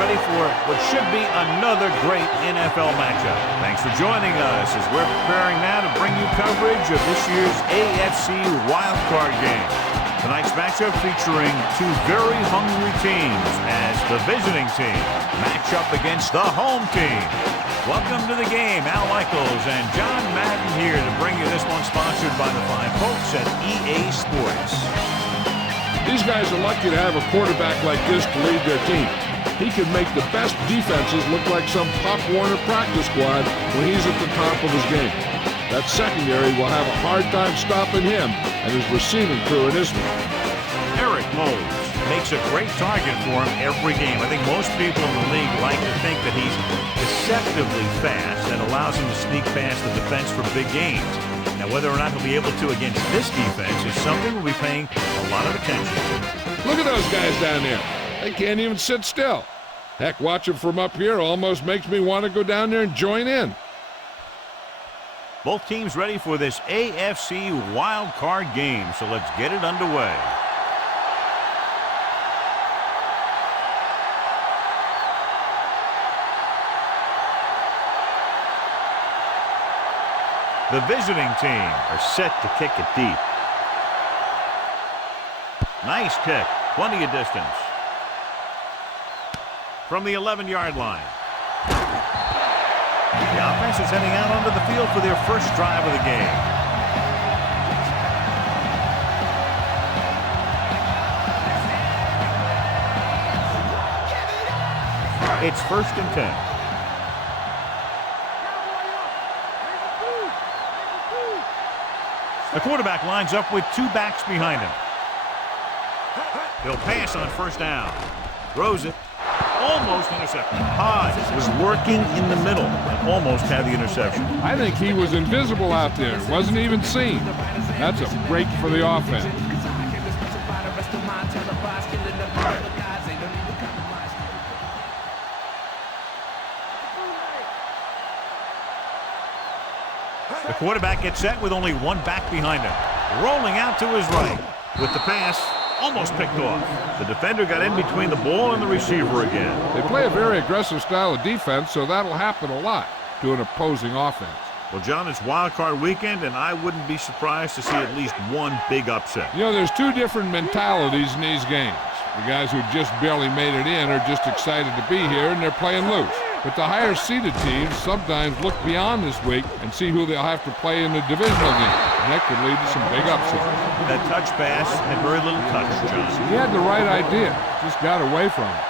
ready for what should be another great NFL matchup. Thanks for joining us as we're preparing now to bring you coverage of this year's AFC wildcard game. Tonight's matchup featuring two very hungry teams as the visiting team match up against the home team. Welcome to the game. Al Michaels and John Madden here to bring you this one, sponsored by the fine folks at EA Sports. These guys are lucky to have a quarterback like this to lead their team. He can make the best defenses look like some Pop Warner practice squad when he's at the top of his game. That secondary will have a hard time stopping him and his receiving crew in this one. Eric Moles makes a great target for him every game. I think most people in the league like to think that he's deceptively fast and allows him to sneak past the defense for big gains. Now, whether or not he'll be able to against this defense is something we'll be paying a lot of attention to. Look at those guys down there. They can't even sit still. Heck, watching from up here almost makes me want to go down there and join in. Both teams ready for this AFC wild card game, so let's get it underway. The visiting team are set to kick it deep. Nice kick, plenty of distance. From the 11-yard line. The offense is heading out onto the field for their first drive of the game. It's 1st and 10. The quarterback lines up with two backs behind him. He'll pass on 1st down. Throws it. Almost intercepted. Hodge was working in the middle and almost had the interception. I think he was invisible out there. Wasn't even seen. That's a break for the offense. The quarterback gets set with only one back behind him. Rolling out to his right with the pass. Almost picked off. The defender got in between the ball and the receiver again. They play a very aggressive style of defense, so that'll happen a lot to an opposing offense. Well, John, it's wild card weekend, and I wouldn't be surprised to see at least one big upset. You know, there's two different mentalities in these games. The guys who just barely made it in are just excited to be here, and they're playing loose. But the higher-seeded teams sometimes look beyond this week and see who they'll have to play in the divisional game. And that could lead to some big upsets. That touch pass had very little touch, John. He had the right idea, just got away from it.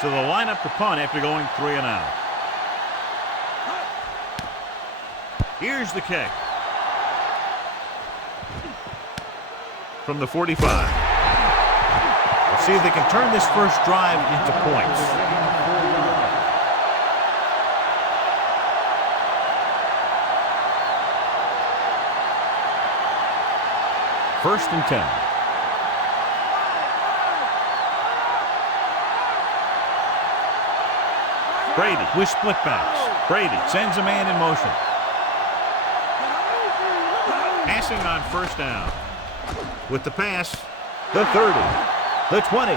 So they'll line up the punt after going 3 and out. Here's the kick. From the 45. Let's see if they can turn this first drive into points. First and 10. Brady with split backs. Brady sends a man in motion. Passing on 1st down. With the pass, the 30, the 20,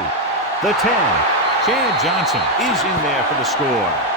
the 10. Chad Johnson is in there for the score.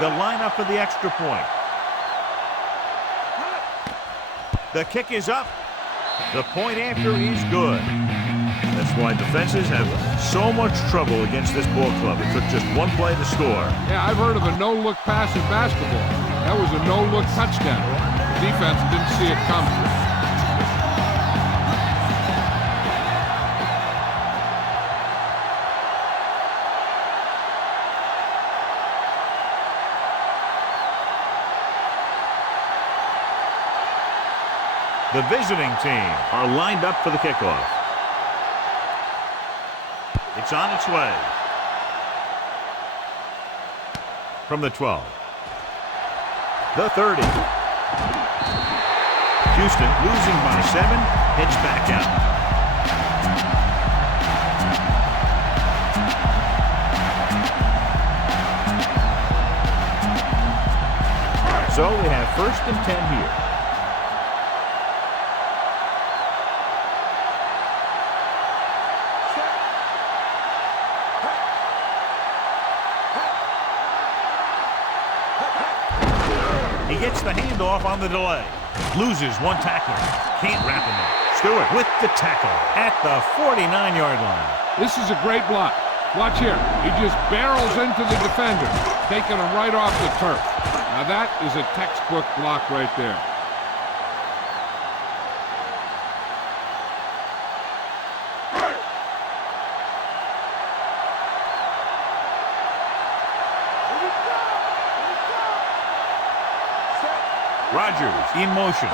The lineup for the extra point. The kick is up. The point after is good. That's why defenses have so much trouble against this ball club. It took just one play to score. Yeah, I've heard of a no-look pass in basketball. That was a no-look touchdown. defense didn't see it coming. The visiting team are lined up for the kickoff. It's on its way. From the 12. The 30. Houston losing by 7. Heads back out. So we have 1st and 10 here. He gets the handoff on the delay. Loses one tackler. Can't wrap him up. Stewart with the tackle at the 49-yard line. This is a great block. Watch here. He just barrels into the defender, taking him right off the turf. Now that is a textbook block right there. Rodgers in motion.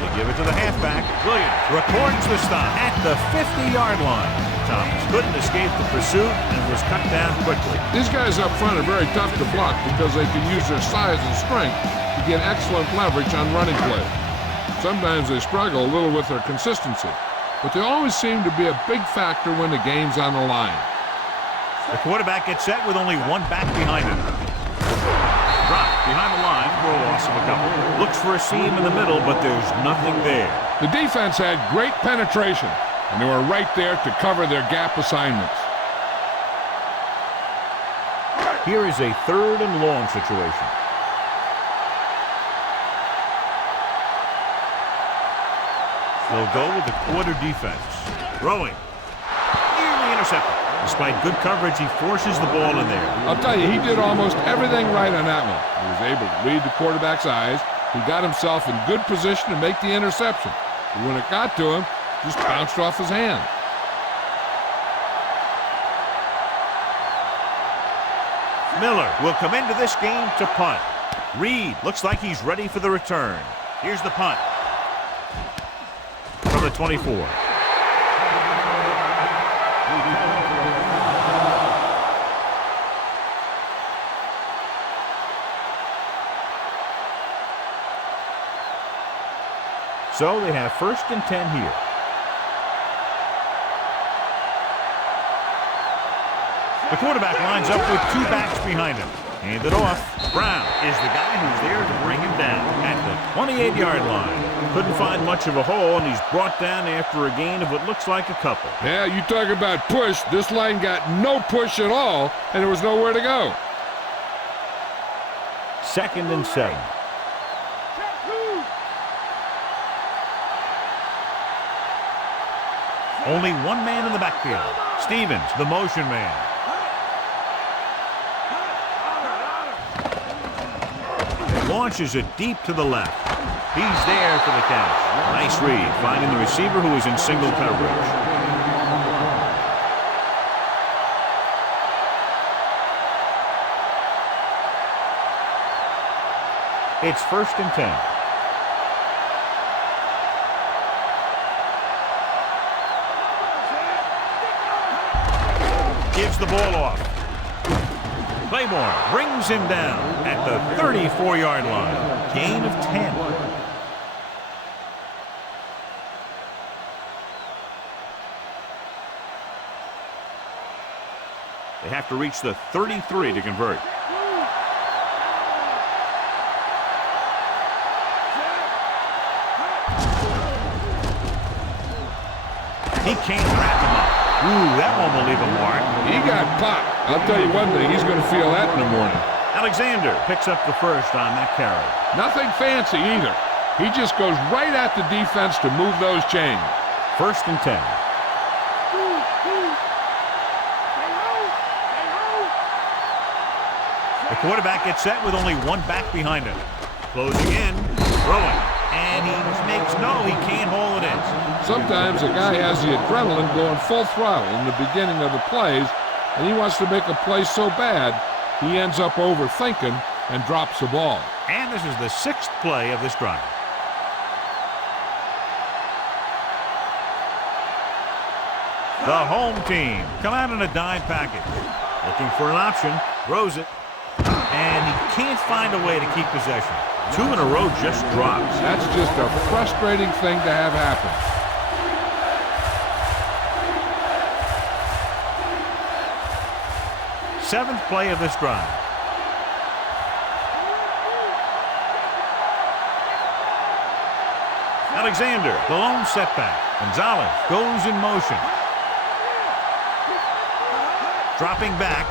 They give it to the halfback. Williams records the stop at the 50-yard line. Thomas couldn't escape the pursuit and was cut down quickly. These guys up front are very tough to block because they can use their size and strength to get excellent leverage on running plays. Sometimes they struggle a little with their consistency, but they always seem to be a big factor when the game's on the line. The quarterback gets set with only one back behind him. Dropped behind the line for a loss of a couple. Looks for a seam in the middle, but there's nothing there. The defense had great penetration, and they were right there to cover their gap assignments. Here is a 3rd and long situation. They'll go with the quarter defense. Throwing. Nearly intercepted. Despite good coverage, he forces the ball in there. I'll tell you, he did almost everything right on that one. He was able to read the quarterback's eyes. He got himself in good position to make the interception. But when it got to him, just bounced off his hand. Miller will come into this game to punt. Reed looks like he's ready for the return. Here's the punt. From the 24. So they have 1st and 10 here. The quarterback lines up with 2 backs behind him. Hand it off. Brown is the guy who's there to bring him down at the 28-yard line. Couldn't find much of a hole, and he's brought down after a gain of what looks like a couple. Yeah, you talk about push. This line got no push at all, and there was nowhere to go. 2nd and 7. Only one man in the backfield. Stevens, the motion man. Launches it deep to the left. He's there for the catch. Nice read, finding the receiver who is in single coverage. It's 1st and 10. Gives the ball off. Claymore brings him down at the 34-yard line. Gain of 10. They have to reach the 33 to convert. He can't wrap him up. Ooh, that one will leave a mark. He got popped. I'll tell you one thing, he's going to feel that in the morning. Alexander picks up the 1st on that carry. Nothing fancy either. He just goes right at the defense to move those chains. 1st and 10. The quarterback gets set with only one back behind him. Closing in, throwing, and he can't hold it in. Sometimes a guy has the adrenaline going full throttle in the beginning of the plays, and he wants to make a play so bad, he ends up overthinking and drops the ball. And this is the 6th play of this drive. The home team come out in a dime package. Looking for an option, throws it, and he can't find a way to keep possession. 2 in a row just drops. That's just a frustrating thing to have happen. Seventh play of this drive. Alexander, the lone setback. Gonzalez goes in motion. Dropping back.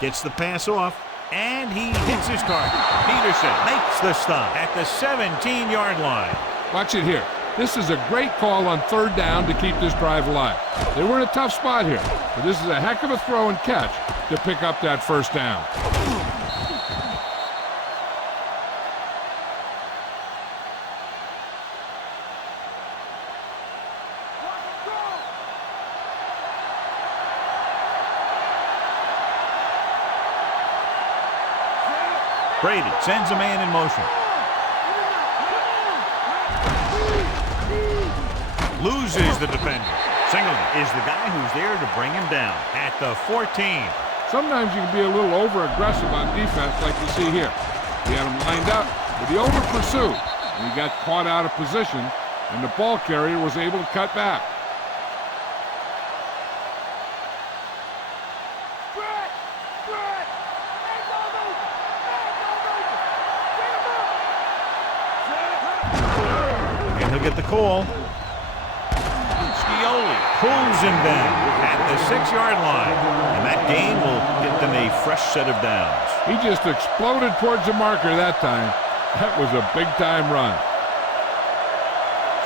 Gets the pass off. And he hits his target. Peterson makes the stop at the 17-yard line. Watch it here. This is a great call on 3rd down to keep this drive alive. They were in a tough spot here, but this is a heck of a throw and catch to pick up that 1st down. Brady sends a man in motion. Loses the defender. Singleton is the guy who's there to bring him down at the 14. Sometimes you can be a little over-aggressive on defense like you see here. He had him lined up, but he over-pursued. And he got caught out of position, and the ball carrier was able to cut back. Get the call. Scioli pulls him down at the 6-yard line, and that gain will get them a fresh set of downs. He just exploded towards the marker that time. That was a big-time run.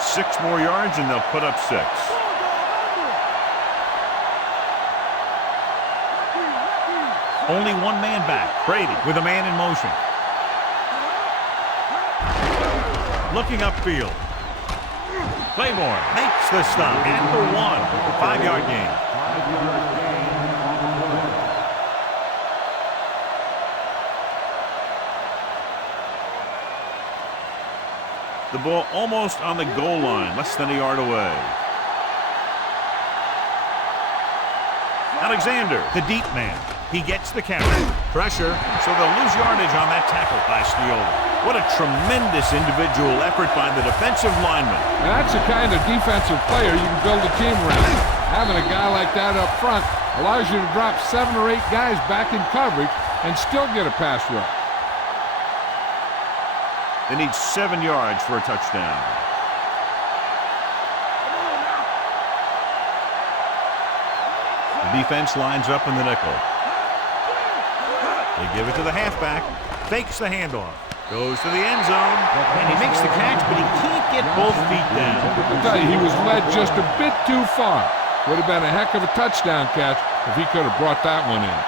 6 more yards, and they'll put up 6. Only one man back. Brady with a man in motion. Looking upfield. Claymore makes the stop at the 1. 5-yard gain. The ball almost on the goal line, less than a yard away. Alexander, the deep man. He gets the carry. Pressure, so they'll lose yardage on that tackle by Scioli. What a tremendous individual effort by the defensive lineman. And that's the kind of defensive player you can build a team around. Having a guy like that up front allows you to drop 7 or 8 guys back in coverage and still get a pass rush. They need 7 yards for a touchdown. The defense lines up in the nickel. They give it to the halfback. Fakes the handoff. Goes to the end zone. And he makes the catch, but he can't get both feet down. I'll tell you, he was led just a bit too far. Would have been a heck of a touchdown catch if he could have brought that one in.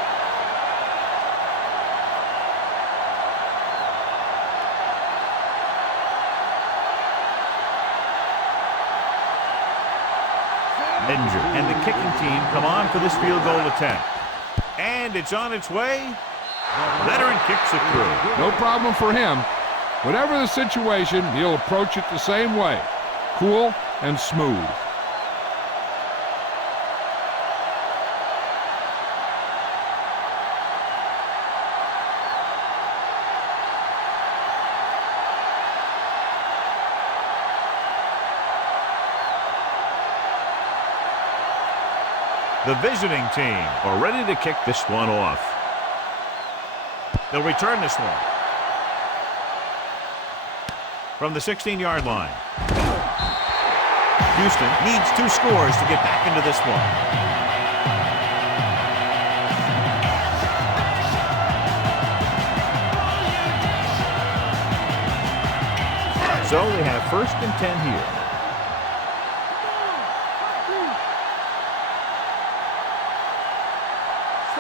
Injured, and the kicking team come on for this field goal attempt. And it's on its way. Veteran kicks it through. No problem for him. Whatever the situation, he'll approach it the same way. Cool and smooth. The visiting team are ready to kick this one off. They'll return this one. From the 16-yard line. Houston needs 2 scores to get back into this one. So they have 1st and 10 here.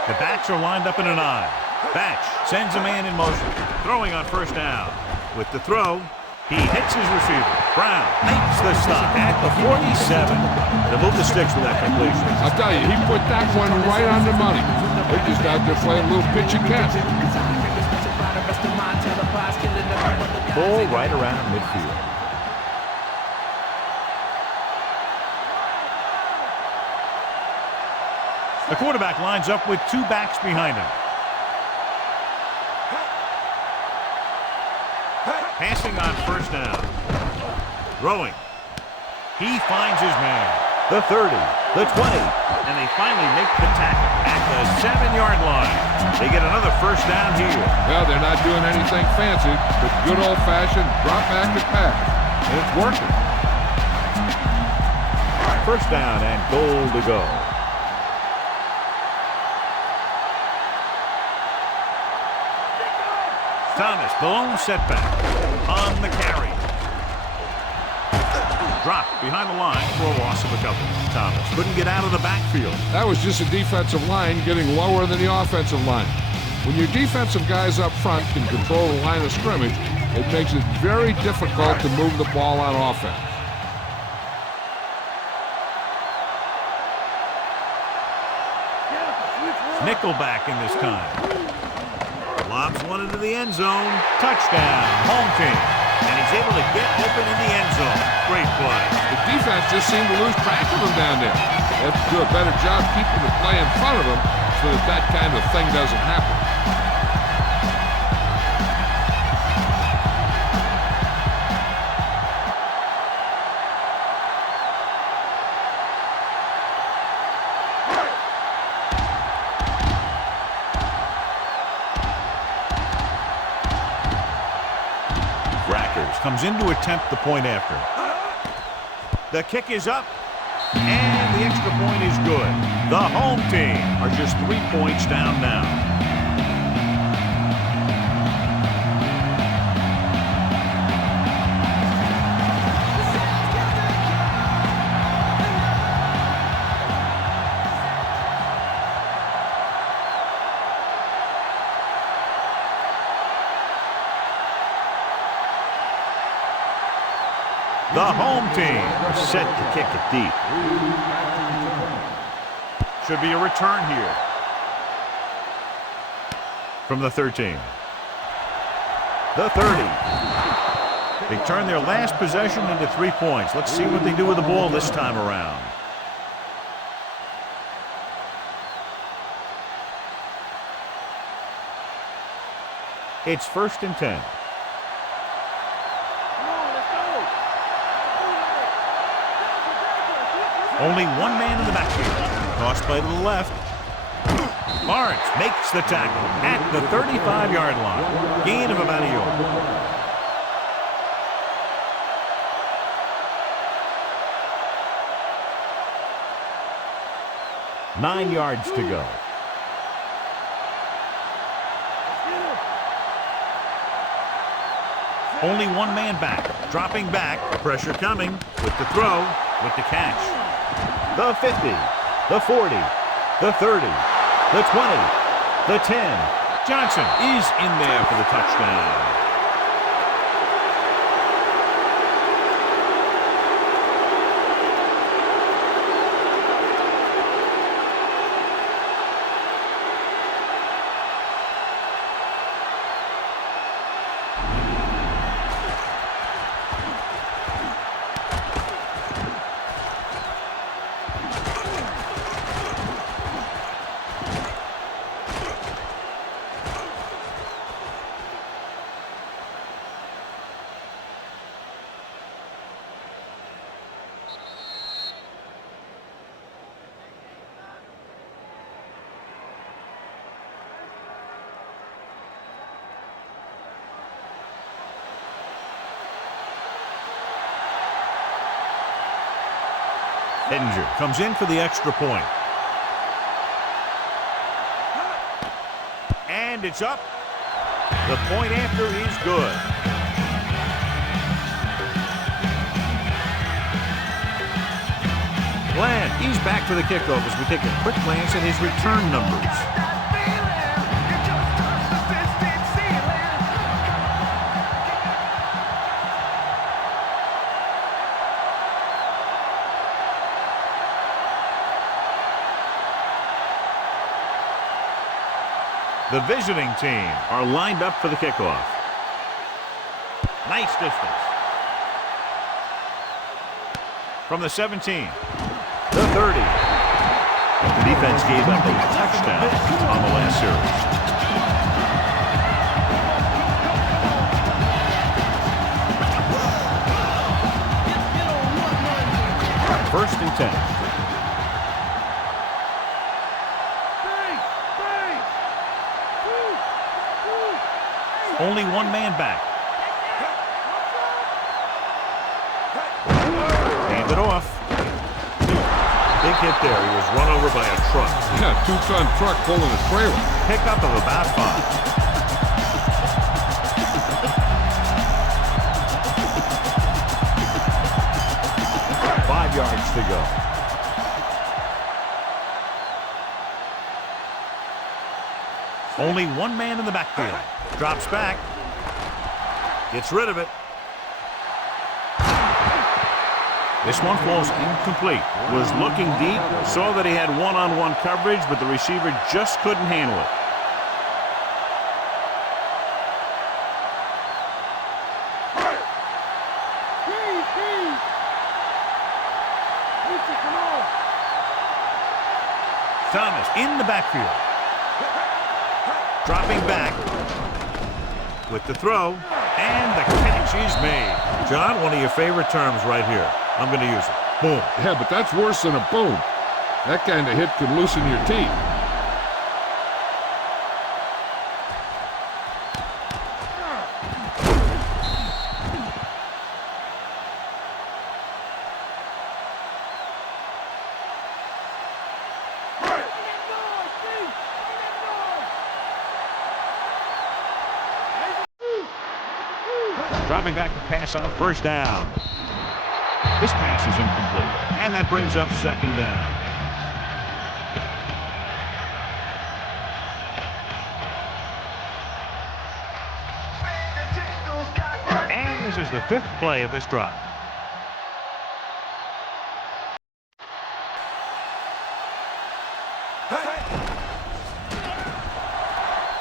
The backs are lined up in an I. Batch sends a man in motion. Throwing on first down. With the throw, he hits his receiver. Brown makes the stop at the 47. To move the sticks with that completion. I'll tell you, he put that one right on the money. They're just out there playing a little pitch and catch. Ball right around midfield. The quarterback lines up with two backs behind him. Passing on first down. Throwing. He finds his man. The 30, the 20, and they finally make the tackle at the 7-yard line. They get another first down here. Well, they're not doing anything fancy, but good old-fashioned drop back and pass. And it's working. First down and goal to go. Thomas, the lone setback on the carry. Dropped behind the line for a loss of a couple. Thomas couldn't get out of the backfield. That was just a defensive line getting lower than the offensive line. When your defensive guys up front can control the line of scrimmage, it makes it very difficult to move the ball on offense. Nickelback in this time. Lobs one into the end zone. Touchdown, home team. And he's able to get open in the end zone. Great play. The defense just seemed to lose track of him down there. They have to do a better job keeping the play in front of them so that that kind of thing doesn't happen. Comes in to attempt the point after. The kick is up, and the extra point is good. The home team are just 3 points down now. The home team set to kick it deep. Should be a return here. From the 13. The 30. They turn their last possession into 3 points. Let's see what they do with the ball this time around. It's 1st and 10. Only one man in the backfield. Cross play to the left. Lawrence makes the tackle at the 35-yard line. Gain of about a yard. Nine yards to go. Only one man back. Dropping back. Pressure coming. With the throw. With the catch. The 50, the 40, the 30, the 20, the 10. Johnson is in there for the touchdown. Edinger comes in for the extra point. And it's up. The point after is good. Glenn, he's back for the kickoff as we take a quick glance at his return numbers. The visiting team are lined up for the kickoff. Nice distance. From the 17. The 30. The defense gave up a touchdown on the last series. First and 10. Only one man back. Hand it off. Big hit there. He was run over by a truck. Yeah, two-ton truck pulling a trailer. Pickup of about 5. 5 yards to go. Only one man in the backfield. Drops back. Gets rid of it. This one falls incomplete. Was looking deep. Saw that he had one-on-one coverage, but the receiver just couldn't handle it. Thomas in the backfield. Dropping back with the throw, and the catch is made. John, one of your favorite terms right here. I'm going to use it. Boom. Yeah, but that's worse than a boom. That kind of hit could loosen your teeth. Dropping back to pass on first down. This pass is incomplete. And that brings up second down. And this is the 5th play of this drive.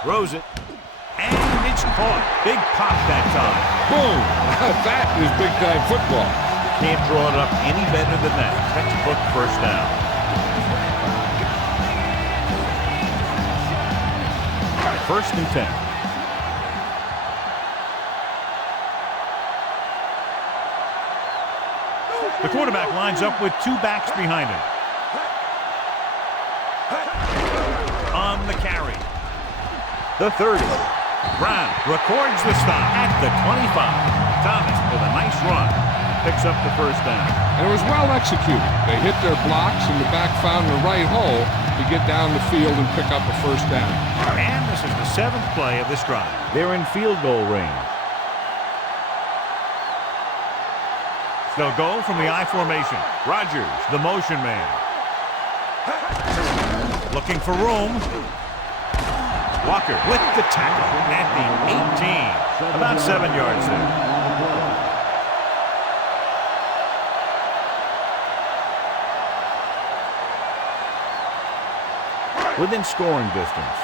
Throws it. And it's caught. Big pop that time. Boom! That is big-time football. Can't draw it up any better than that. Textbook first down. First and 10. The quarterback lines up with 2 backs behind him. On the carry. The 30. Brown records the stop at the 25. Thomas with a nice run. Picks up the first down. And it was well executed. They hit their blocks, and the back found the right hole to get down the field and pick up a first down. And this is the 7th play of this drive. They're in field goal range. They'll go from the I formation. Rogers, the motion man. Looking for room. Walker with the tackle at the 18. About 7 yards there. Within scoring distance.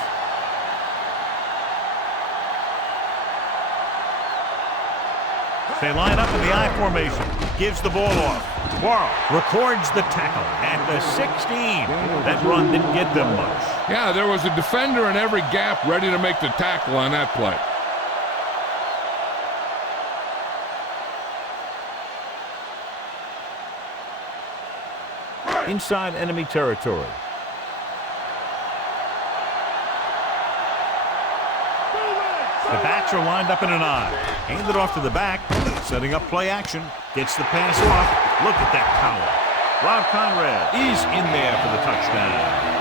They line up in the I formation. Gives the ball off. Quarles records the tackle at the 16. That run didn't get them much. Yeah, there was a defender in every gap ready to make the tackle on that play. Inside enemy territory. The backs are lined up in an I. Handed off to the back. Setting up play action. Gets the pass off. Look at that power. Rob Conrad is in there for the touchdown.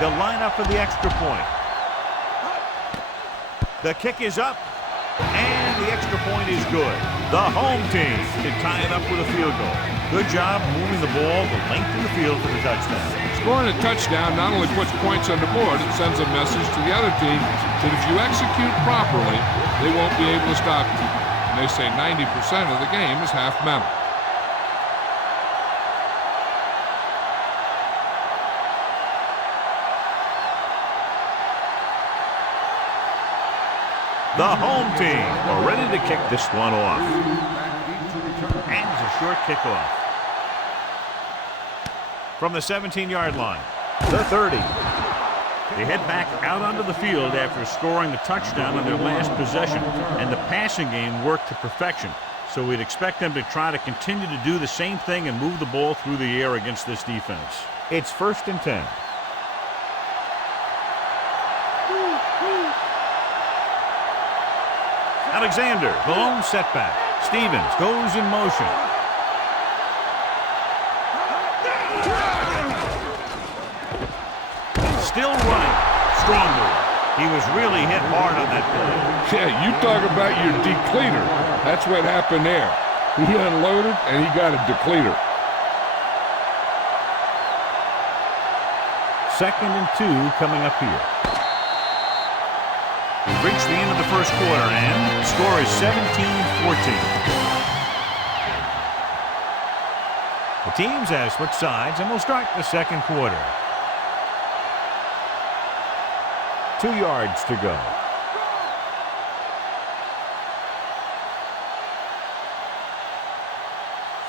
They'll line up for the extra point. The kick is up, and the extra point is good. The home team can tie it up with a field goal. Good job moving the ball the length of the field for the touchdown. Scoring a touchdown not only puts points on the board, it sends a message to the other team that if you execute properly, they won't be able to stop you. And they say 90% of the game is half mental. The home team are ready to kick this one off. And it's a short kickoff. From the 17-yard line, the 30. They head back out onto the field after scoring the touchdown on their last possession, and the passing game worked to perfection. So we'd expect them to try to continue to do the same thing and move the ball through the air against this defense. It's 1st and 10. Alexander, the lone setback. Stevens goes in motion. Still running. Strong move. He was really hit hard on that play. Yeah, you talk about your depleter. That's what happened there. He unloaded, and he got a depleter. 2nd and 2 coming up here. We've reached the end of the first quarter, and the score is 17-14. The teams have switched sides, and we'll start the second quarter. 2 yards to go.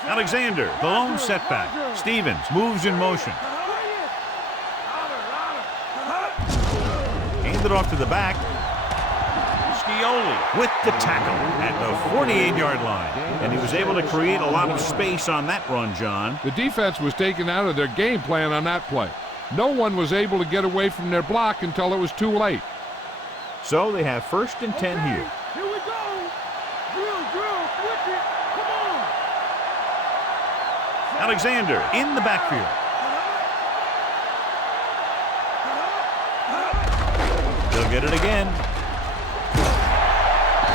Alexander, the lone setback. Stevens moves in motion. Aimed it off to the back. With the tackle at the 48-yard line. And he was able to create a lot of space on that run, John. The defense was taken out of their game plan on that play. No one was able to get away from their block until it was too late. So they have 1st and 10 here. Here we go. Drill, switch it. Come on. Alexander in the backfield. They'll get it again.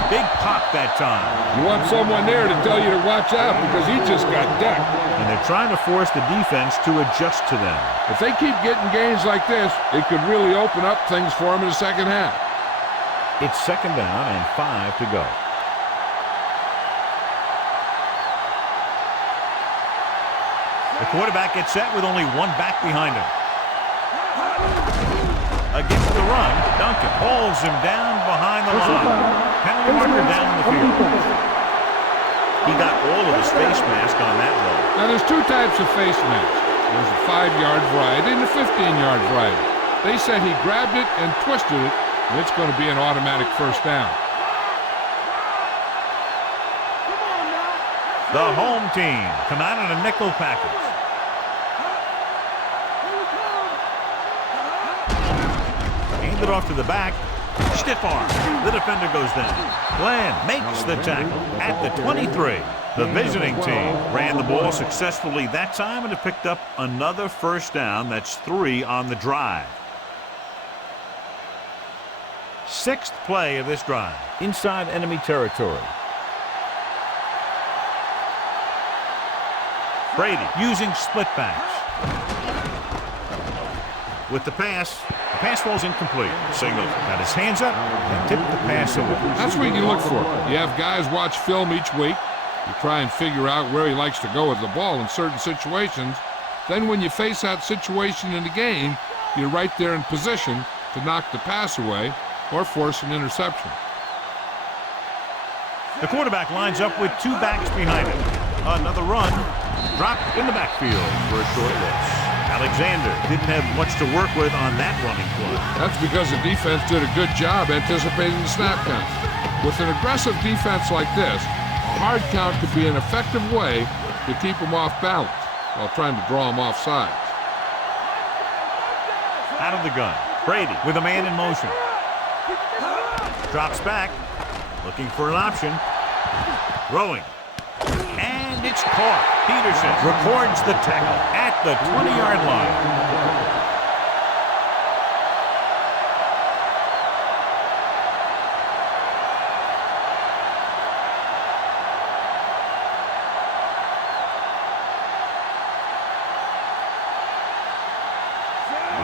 Big pop that time. You want someone there to tell you to watch out because he just got decked. And they're trying to force the defense to adjust to them. If they keep getting gains like this, it could really open up things for them in the second half. It's 2nd down and 5 to go. The quarterback gets set with only one back behind him. Against the run, Duncan hauls him down behind the line. Penalty marker down the field. He got all of his face mask on that roll. Now, there's 2 types of face masks. There's a 5-yard variety and a 15-yard variety. They said he grabbed it and twisted it, and it's going to be an automatic first down. The home team come out in a nickel package. Aimed it off to the back. Stiff arm. The defender goes down. Glenn makes the tackle at the 23. The visiting team ran the ball successfully that time and it picked up another first down. That's 3 on the drive. 6th play of this drive. Inside enemy territory. Brady using split backs. With the pass falls incomplete. Singleton got his hands up and tipped the pass away. That's what you look for. You have guys watch film each week. You try and figure out where he likes to go with the ball in certain situations. Then when you face that situation in the game, you're right there in position to knock the pass away or force an interception. The quarterback lines up with 2 backs behind him. Another run. Dropped in the backfield for a short loss. Alexander didn't have much to work with on that running play. That's because the defense did a good job anticipating the snap count. With an aggressive defense like this, a hard count could be an effective way to keep them off balance while trying to draw them off sides. Out of the gun. Brady with a man in motion. Drops back. Looking for an option. Throwing. And it's caught. Peterson records the tackle at the 20-yard line.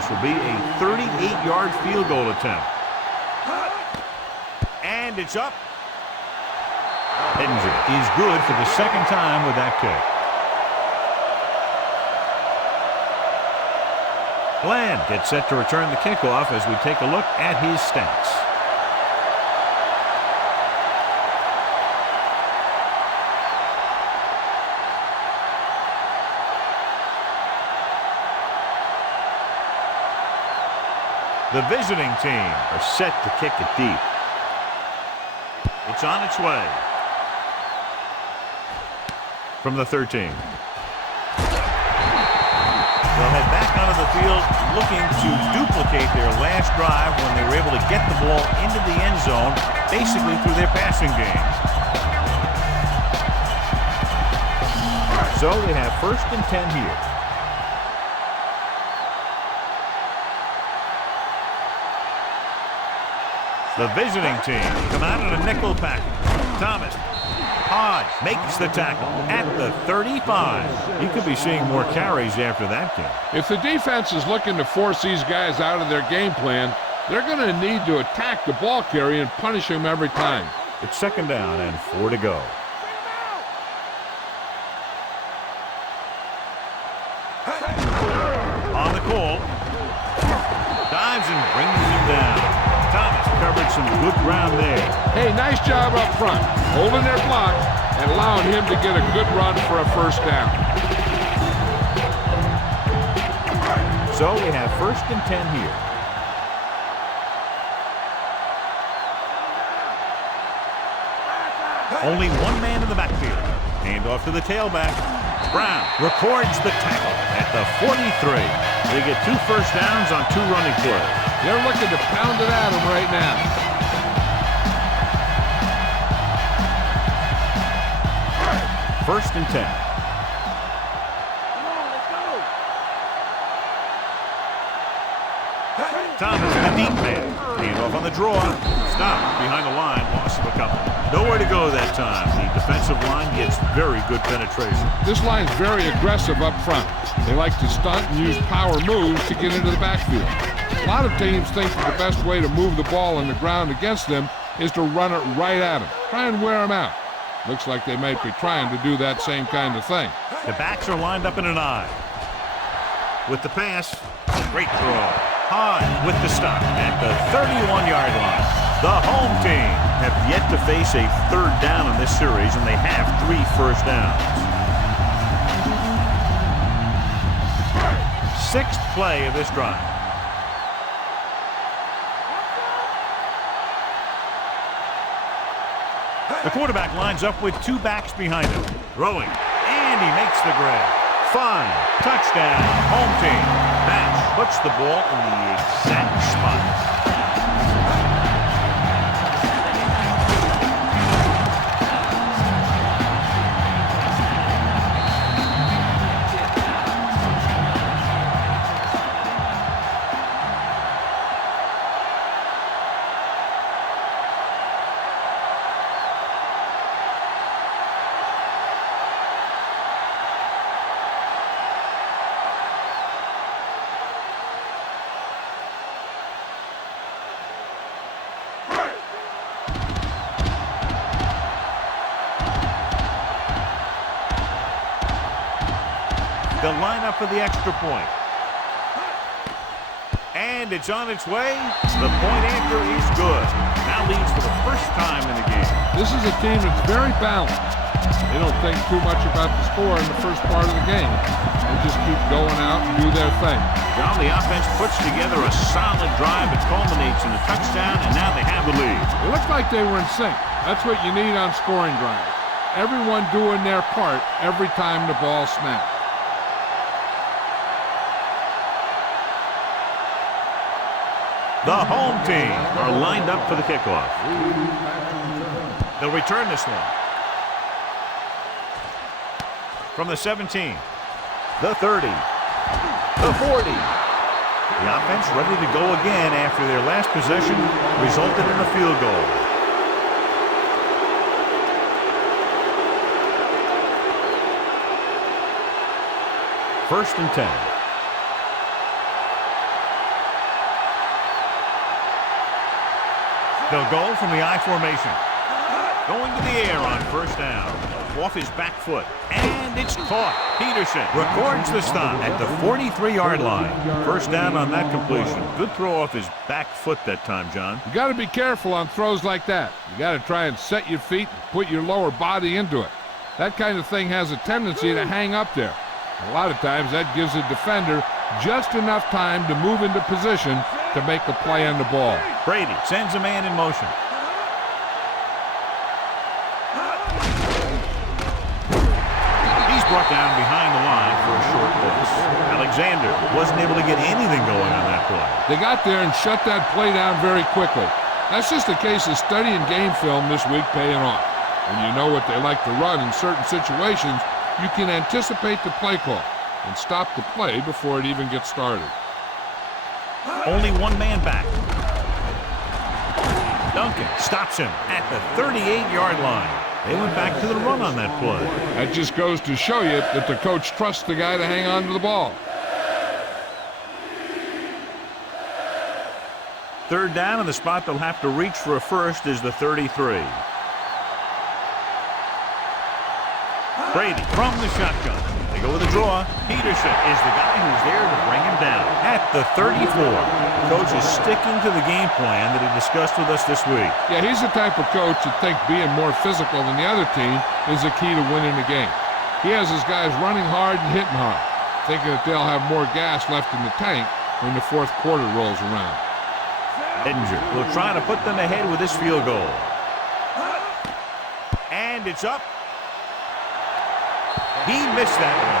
This will be a 38-yard field goal attempt. And it's up. Edinger is good for the second time with that kick. Glenn gets set to return the kickoff as we take a look at his stats. The visiting team are set to kick it deep. It's on its way. From the 13. They'll head back onto the field looking to duplicate their last drive when they were able to get the ball into the end zone, basically through their passing game. So they have 1st and 10 here. The visiting team come out in a nickel pack. Thomas Hodge makes the tackle at the 35. He could be seeing more carries after that game. If the defense is looking to force these guys out of their game plan, they're going to need to attack the ball carrier and punish him every time. It's 2nd down and 4 to go. On the call. Dives and brings him down. Thomas covered some good ground there. Hey, nice job up front, holding their block and allowing him to get a good run for a 1st down. So we have 1st and 10 here. Only one man in the backfield. Hand off to the tailback. Brown records the tackle at the 43. They get 2 first downs on 2 running plays. They're looking to pound it at him right now. 1st and 10. Come on, let's go. Thomas in the deep man. Hand off on the draw. Stop behind the line. Loss of a couple. Nowhere to go that time. The defensive line gets very good penetration. This line's very aggressive up front. They like to stunt and use power moves to get into the backfield. A lot of teams think that the best way to move the ball on the ground against them is to run it right at them. Try and wear them out. Looks like they might be trying to do that same kind of thing. The backs are lined up in an I. With the pass, great throw. High with the stop at the 31-yard line. The home team have yet to face a 3rd down in this series, and they have 3 first downs. 6th play of this drive. The quarterback lines up with 2 backs behind him. Throwing, and he makes the grab. Fine. Touchdown. Home team. Match puts the ball in the exact spot. They'll line up for the extra point. And it's on its way. The point after is good. Now leads for the first time in the game. This is a team that's very balanced. They don't think too much about the score in the first part of the game. They just keep going out and do their thing. John, the offense puts together a solid drive. It culminates in a touchdown, and now they have the lead. It looked like they were in sync. That's what you need on scoring drives. Everyone doing their part every time the ball snaps. The home team are lined up for the kickoff. They'll return this one. From the 17, the 30, the 40. The offense ready to go again after their last possession resulted in a field goal. First and 10. They'll go from the I formation. Going to the air on first down. Off his back foot. And it's caught. Peterson records the stop at the 43-yard line. First down on that completion. Good throw off his back foot that time, John. You got to be careful on throws like that. You got to try and set your feet and put your lower body into it. That kind of thing has a tendency to hang up there. A lot of times that gives a defender just enough time to move into position to make a play on the ball. Brady sends a man in motion. He's brought down behind the line for a short pass. Alexander wasn't able to get anything going on that play. They got there and shut that play down very quickly. That's just a case of studying game film this week paying off. When you know what they like to run in certain situations, you can anticipate the play call and stop the play before it even gets started. Only one man back. Duncan stops him at the 38-yard line. They went back to the run on that play. That just goes to show you that the coach trusts the guy to hang on to the ball. Third down, and the spot they'll have to reach for a first is the 33. Brady from the shotgun. They go with a draw. Peterson is the guy who's there to bring him down at the 34. Coach is sticking to the game plan that he discussed with us this week. Yeah, he's the type of coach that thinks being more physical than the other team is the key to winning the game. He has his guys running hard and hitting hard, thinking that they'll have more gas left in the tank when the fourth quarter rolls around. Edinger will try to put them ahead with this field goal. And it's up. He missed that one.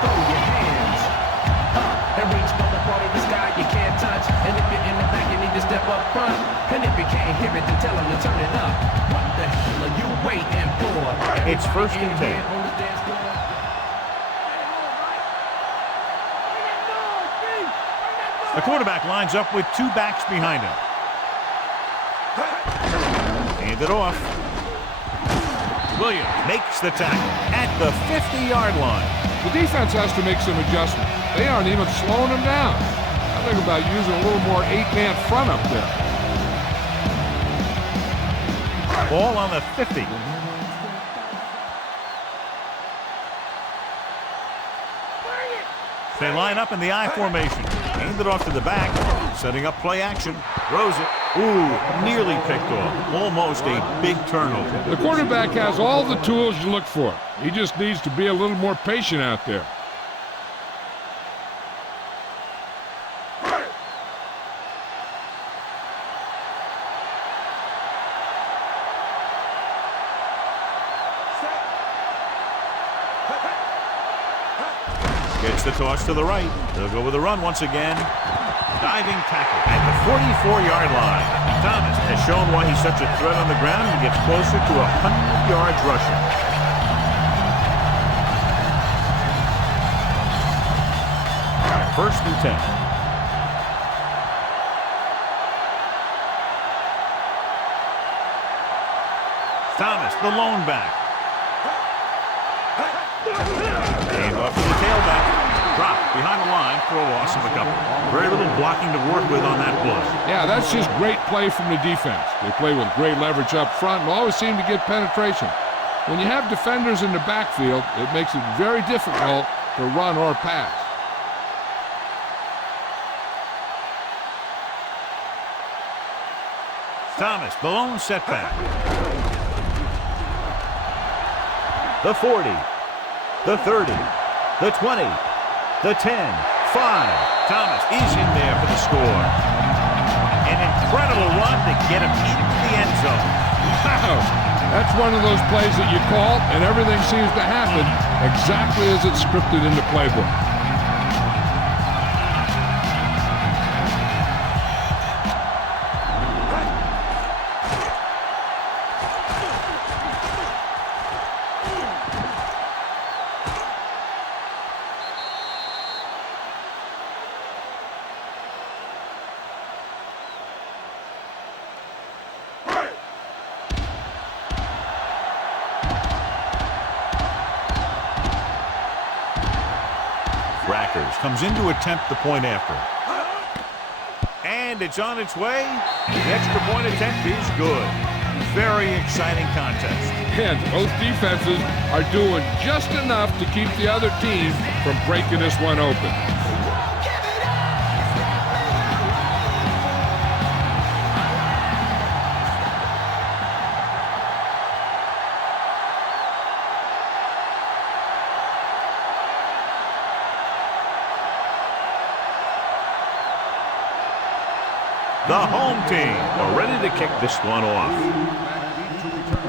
Throw your hands up and reach for the part of the sky you can't touch. And if you're in the back, you need to step up front. And if you can't hear it, then tell them to turn it up. What the hell are you waiting for? It's first and 10. The quarterback lines up with two backs behind him. Hand it off. Williams makes the tackle at the 50-yard line. The defense has to make some adjustments. They aren't even slowing them down. I think about using a little more 8-man front up there. Ball on the 50. They line up in the I formation. Hand it off to the back. Setting up play action. Throws it. Ooh, nearly picked off. Almost a big turnover. The quarterback has all the tools you look for. He just needs to be a little more patient out there. Gets the toss to the right. They'll go with a run once again. Diving tackle at the 44-yard line. Thomas has shown why he's such a threat on the ground and gets closer to 100 yards rushing. First and 10. Thomas, the lone back. Hand off to the tailback. Dropped behind the line for a loss of a couple. Very little blocking to work with on that play. Yeah, that's just great play from the defense. They play with great leverage up front and always seem to get penetration. When you have defenders in the backfield, it makes it very difficult to run or pass. Thomas, the lone setback. The 40, the 30, the 20, the 10, 5. Thomas is in there for the score. An incredible run to get him into the end zone. Wow, that's one of those plays that you call and everything seems to happen exactly as it's scripted in the playbook. Rackers comes in to attempt the point after. And And it's on its way. The extra point attempt is good. Very exciting contest. And both defenses are doing just enough to keep the other team from breaking this one open. The home team are ready to kick this one off.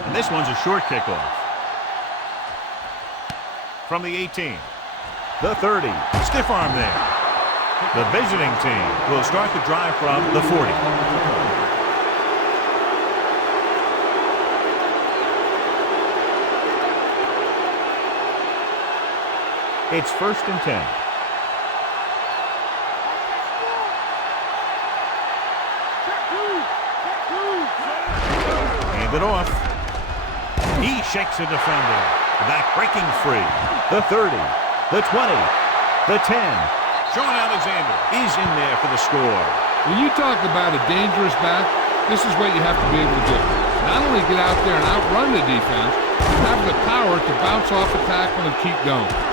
And this one's a short kickoff. From the 18. The 30. Stiff arm there. The visiting team will start the drive from the 40. It's 1st and 10. It off. He shakes a defender. Back breaking free. The 30, the 20, the 10. Sean Alexander is in there for the score. When you talk about a dangerous back, this is what you have to be able to do. Not only get out there and outrun the defense, but have the power to bounce off a tackle and keep going.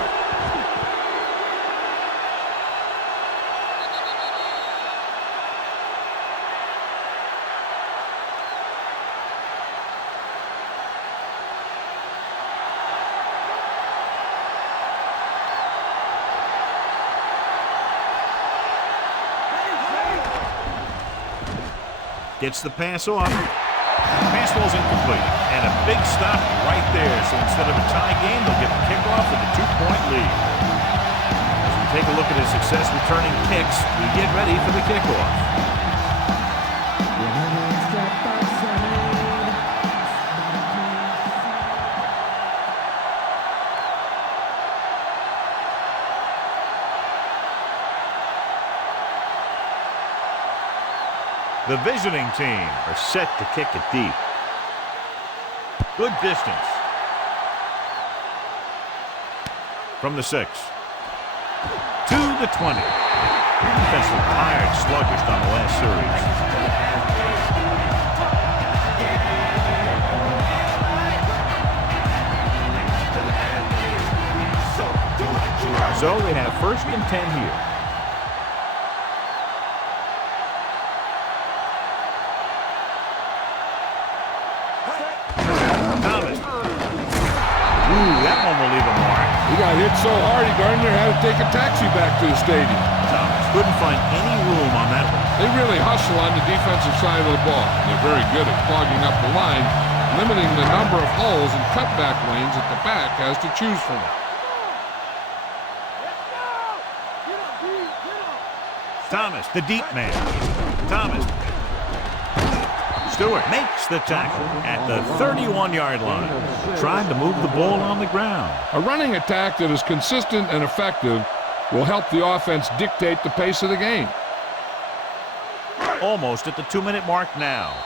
Gets the pass off. Pass ball's incomplete. And a big stop right there. So instead of a tie game, they'll get the kickoff with a 2-point lead. As we take a look at his success returning kicks, we get ready for the kickoff. The visiting team are set to kick it deep. Good distance. From the 6. To the 20. Defense was tired, sluggish on the last series. So we have 1st and 10 here. He got hit so hard, Gardner had to take a taxi back to the stadium. Thomas couldn't find any room on that one. They really hustle on the defensive side of the ball. They're very good at clogging up the line, limiting the number of holes and cutback lanes that the back has to choose from. Thomas, the deep man. Thomas. Stewart makes the tackle at the 31-yard line, trying to move the ball on the ground. A running attack that is consistent and effective will help the offense dictate the pace of the game. Almost at the 2-minute mark now.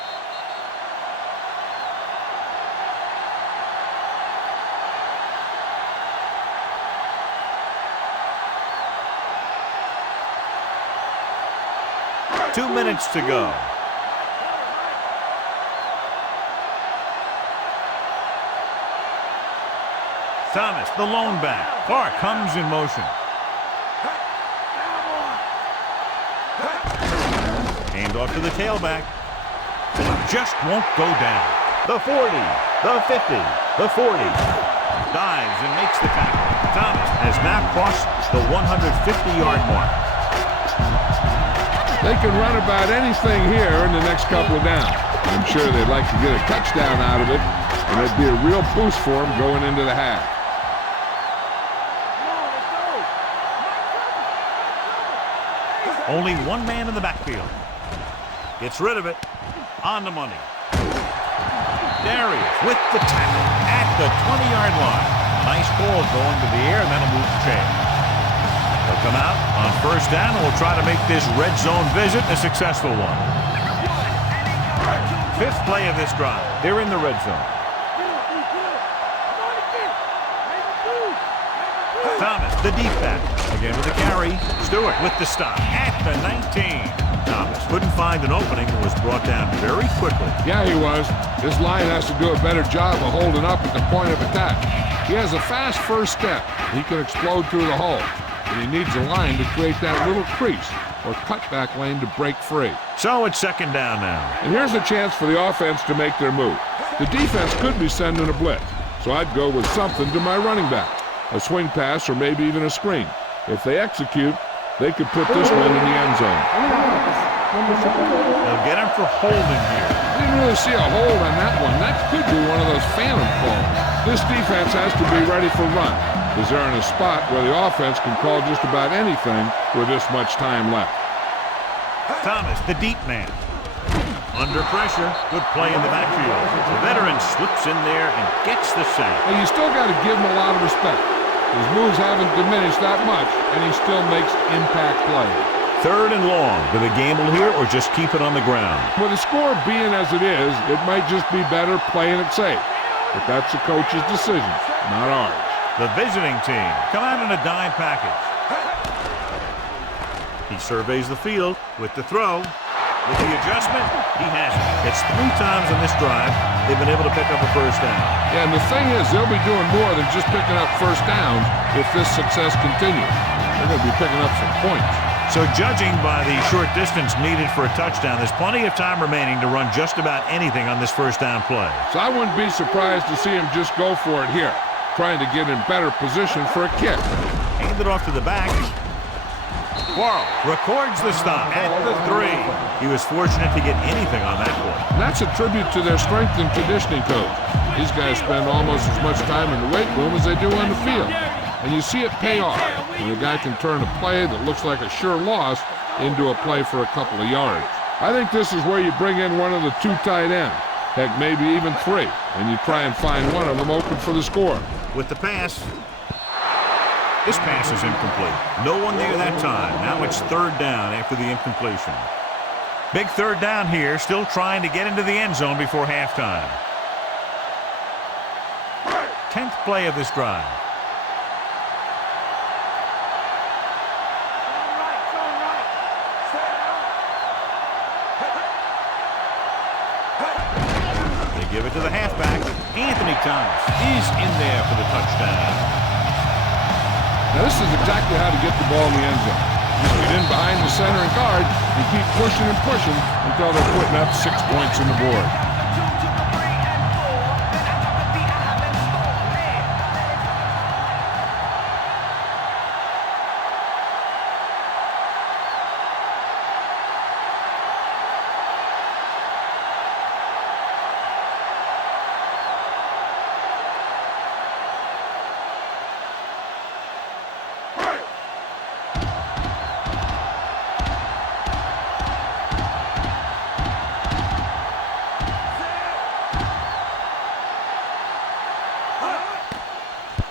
Two minutes to go. Thomas, the lone back. Clark comes in motion. Hand off to the tailback. Just won't go down. The 40, the 50, the 40. Dives and makes the tackle. Thomas has now crossed the 150-yard mark. They can run about anything here in the next couple of downs. I'm sure they'd like to get a touchdown out of it, and it'd be a real boost for them going into the half. Only one man in the backfield. Gets rid of it. On the money. There he is with the tackle at the 20-yard line. Nice ball going to the air, and that'll move the chain. They'll come out on 1st down, and we'll try to make this red zone visit a successful one. 5th play of this drive. They're in the red zone. Thomas, the deep back. Again with the carry. Stewart with the stop at the 19. Thomas couldn't find an opening and was brought down very quickly. Yeah, he was. This line has to do a better job of holding up at the point of attack. He has a fast first step. He can explode through the hole. But he needs a line to create that little crease or cutback lane to break free. So it's second down now. And here's a chance for the offense to make their move. The defense could be sending a blitz, so I'd go with something to my running back. A swing pass or maybe even a screen. If they execute, they could put this one in the end zone. They'll get him for holding here. I didn't really see a hold on that one. That could be one of those phantom calls. This defense has to be ready for run, because they're in a spot where the offense can call just about anything with this much time left. Thomas, the deep man. Under pressure, good play in the backfield. The veteran slips in there and gets the sack. Well, you still got to give him a lot of respect. His moves haven't diminished that much, and he still makes impact plays. Third and long. Do they gamble here or just keep it on the ground? With the score being as it is, it might just be better playing it safe. But that's the coach's decision, not ours. The visiting team come out in a dime package. He surveys the field with the throw. With the adjustment, he has it. It's 3 times on this drive they've been able to pick up a first down. Yeah, and the thing is, they'll be doing more than just picking up first downs if this success continues. They're going to be picking up some points. So judging by the short distance needed for a touchdown, there's plenty of time remaining to run just about anything on this first down play. So I wouldn't be surprised to see him just go for it here, trying to get in better position for a kick. Hand it off to the back. Quarles records the stop at the 3. He was fortunate to get anything on that play. And that's a tribute to their strength and conditioning coach. These guys spend almost as much time in the weight room as they do on the field. And you see it pay off when a guy can turn a play that looks like a sure loss into a play for a couple of yards. I think this is where you bring in one of the 2 tight ends, heck, maybe even 3, and you try and find one of them open for the score. With the pass. This pass is incomplete. No one there that time. Now it's third down after the incompletion. Big third down here, still trying to get into the end zone before halftime. 10th play of this drive. They give it to the halfback. Anthony Thomas is in there for the touchdown. Now this is exactly how to get the ball in the end zone. Just get in behind the center and guard and keep pushing and pushing until they're putting up 6 points on the board.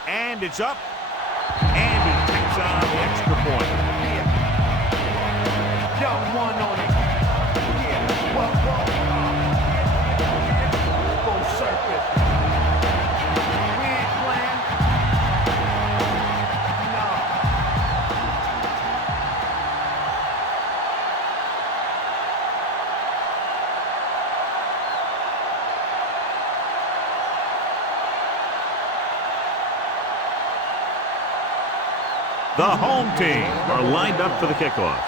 And it's up, and he takes on the extra point. L1 on it. Full circuit. We ain't playing. No. The home team are lined up for the kickoff.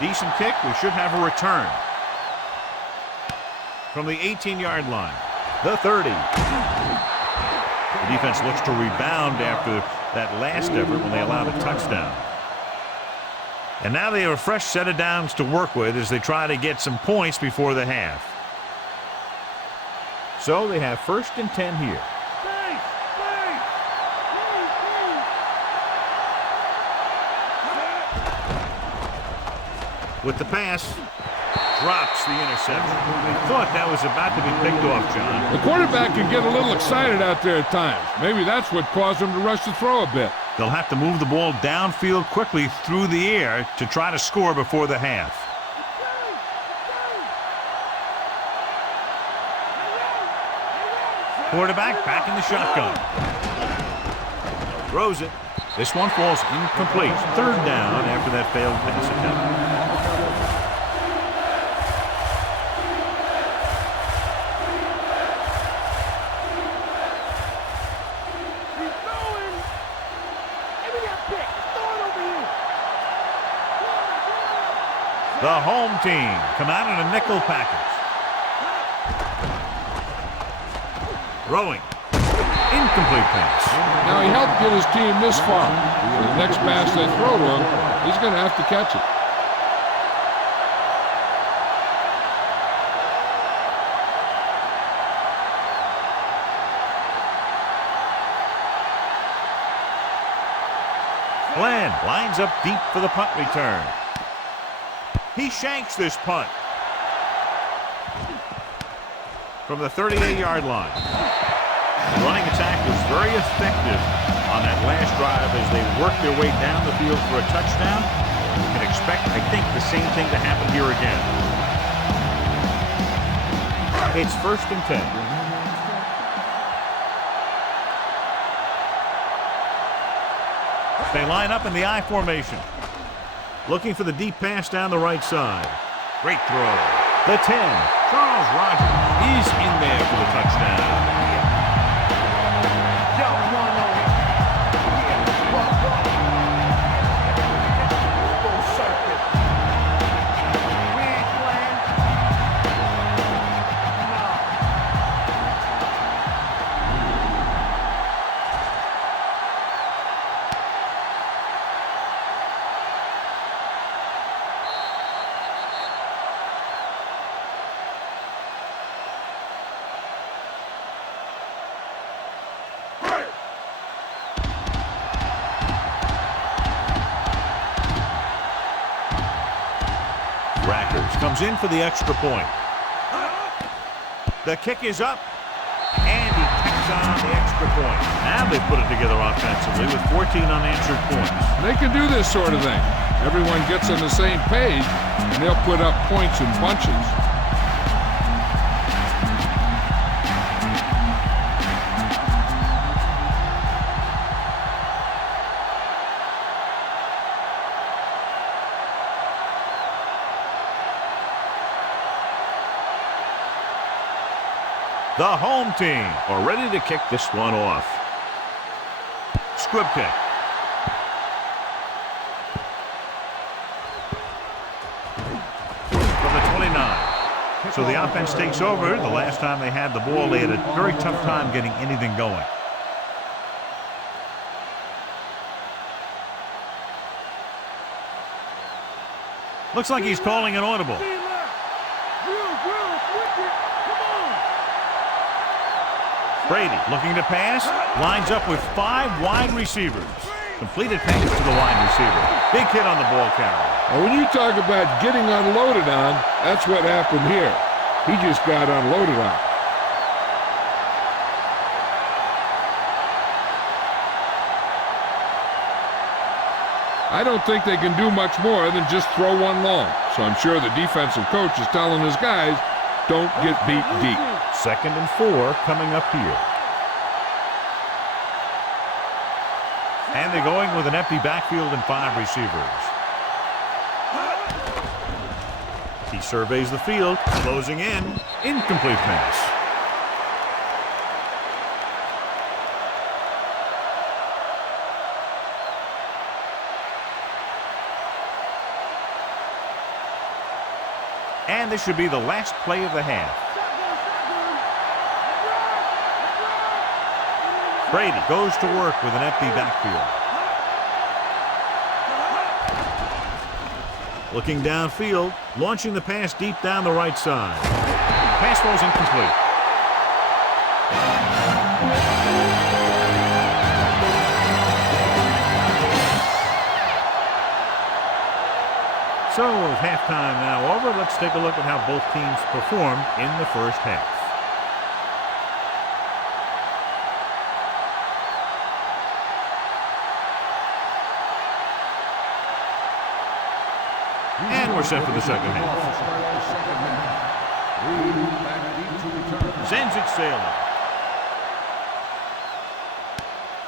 Decent kick. We should have a return. From the 18-yard line, the 30. The defense looks to rebound after that last effort when they allowed a touchdown. And now they have a fresh set of downs to work with as they try to get some points before the half. So they have 1st and 10 here. With the pass, drops the interception. They thought that was about to be picked off, John. The quarterback can get a little excited out there at times. Maybe that's what caused him to rush the throw a bit. They'll have to move the ball downfield quickly through the air to try to score before the half. Quarterback back in the shotgun. Throws it. This one falls incomplete. 3rd down after that failed pass attempt. The home team come out in a nickel package. Throwing. Incomplete pass. Now, he helped get his team this far. For the next pass they throw to him, he's going to have to catch it. Glenn lines up deep for the punt return. He shanks this punt from the 38-yard line. The running attack was very effective on that last drive as they worked their way down the field for a touchdown. You can expect, I think, the same thing to happen here again. It's 1st and 10. They line up in the I formation. Looking for the deep pass down the right side. Great throw. The 10. Charles Rogers is in there for the touchdown. Comes in for the extra point. The kick is up, and he kicks on the extra point. Now they put it together offensively with 14 unanswered points. They can do this sort of thing. Everyone gets on the same page, and they'll put up points in bunches. The home team are ready to kick this one off. Squib kick. From the 29. So the offense takes over. The last time they had the ball, they had a very tough time getting anything going. Looks like he's calling an audible. Brady looking to pass, lines up with 5 wide receivers. Completed pass to the wide receiver. Big hit on the ball carrier. Now, when you talk about getting unloaded on, that's what happened here. He just got unloaded on. I don't think they can do much more than just throw one long. So I'm sure the defensive coach is telling his guys, don't get beat deep. 2nd and 4 coming up here. And they're going with an empty backfield and 5 receivers. He surveys the field, closing in. Incomplete pass. And this should be the last play of the half. Brady goes to work with an empty backfield. Looking downfield, launching the pass deep down the right side. Pass was incomplete. So with halftime now over, let's take a look at how both teams performed in the first half. And we're set for the second half. Sends it sailing.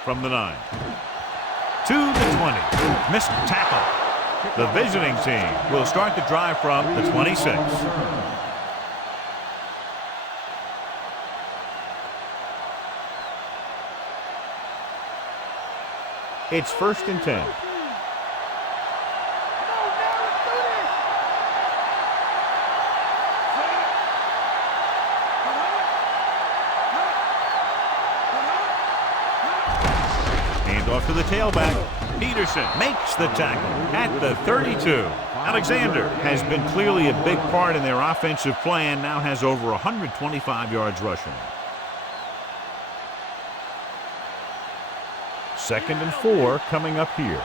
From the 9. To the 20. Missed tackle. The visiting team will start the drive from the 26. It's 1st and 10. Handoff to the tailback. Peterson makes the tackle at the 32. Alexander has been clearly a big part in their offensive plan, now has over 125 yards rushing. 2nd and 4 coming up here.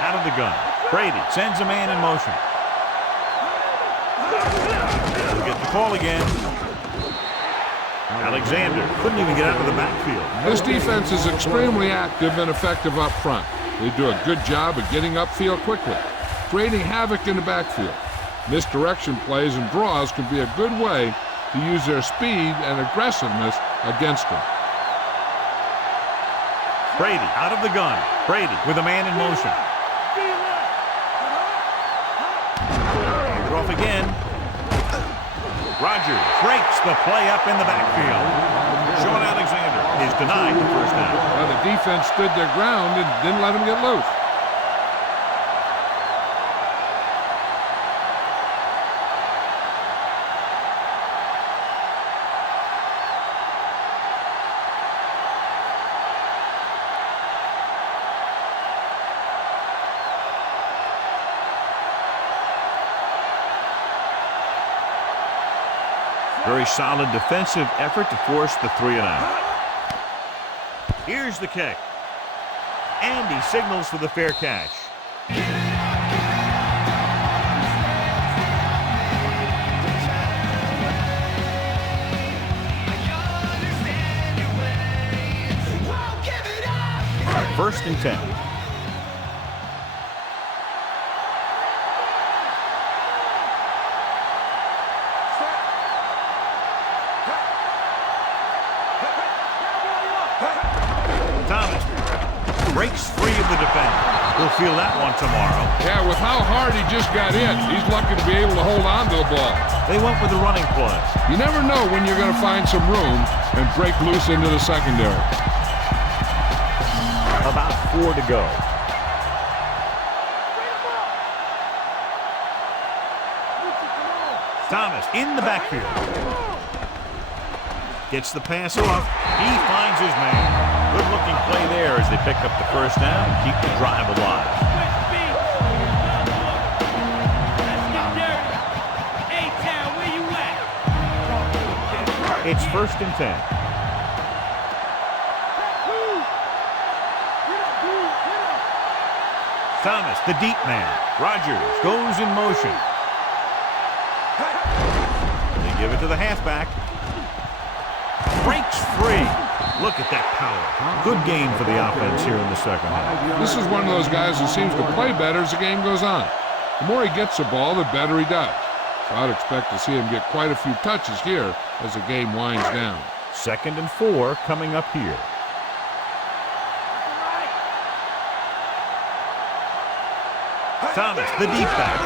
Out of the gun. Brady sends a man in motion. We'll get the call again. Alexander couldn't even get out of the backfield. This defense is extremely active and effective up front. They do a good job of getting upfield quickly, creating havoc in the backfield. Misdirection plays and draws can be a good way to use their speed and aggressiveness against them. Brady out of the gun. Brady with a man in motion. Off again. Rogers breaks the play up in the backfield. Sean Alexander is denied the first down. Well, the defense stood their ground and didn't let him get loose. Very solid defensive effort to force the 3 and out. Here's the kick. And he signals for the fair catch. All right, 1st and 10. Breaks free of the defender. He'll feel that one tomorrow. Yeah, with how hard he just got in, he's lucky to be able to hold on to the ball. They went with the running play. You never know when you're going to find some room and break loose into the secondary. About 4 to go. Thomas in the backfield. Gets the pass off. He finds his man. Good-looking play there as they pick up the first down and keep the drive alive. It's 1st and 10. Thomas, the deep man. Rogers goes in motion. They give it to the halfback. Breaks free. Look at that power. Good game for the offense here in the second half. This is one of those guys who seems to play better as the game goes on. The more he gets the ball, the better he does. So I'd expect to see him get quite a few touches here as the game winds down. 2nd and 4 coming up here. Thomas, the deep back.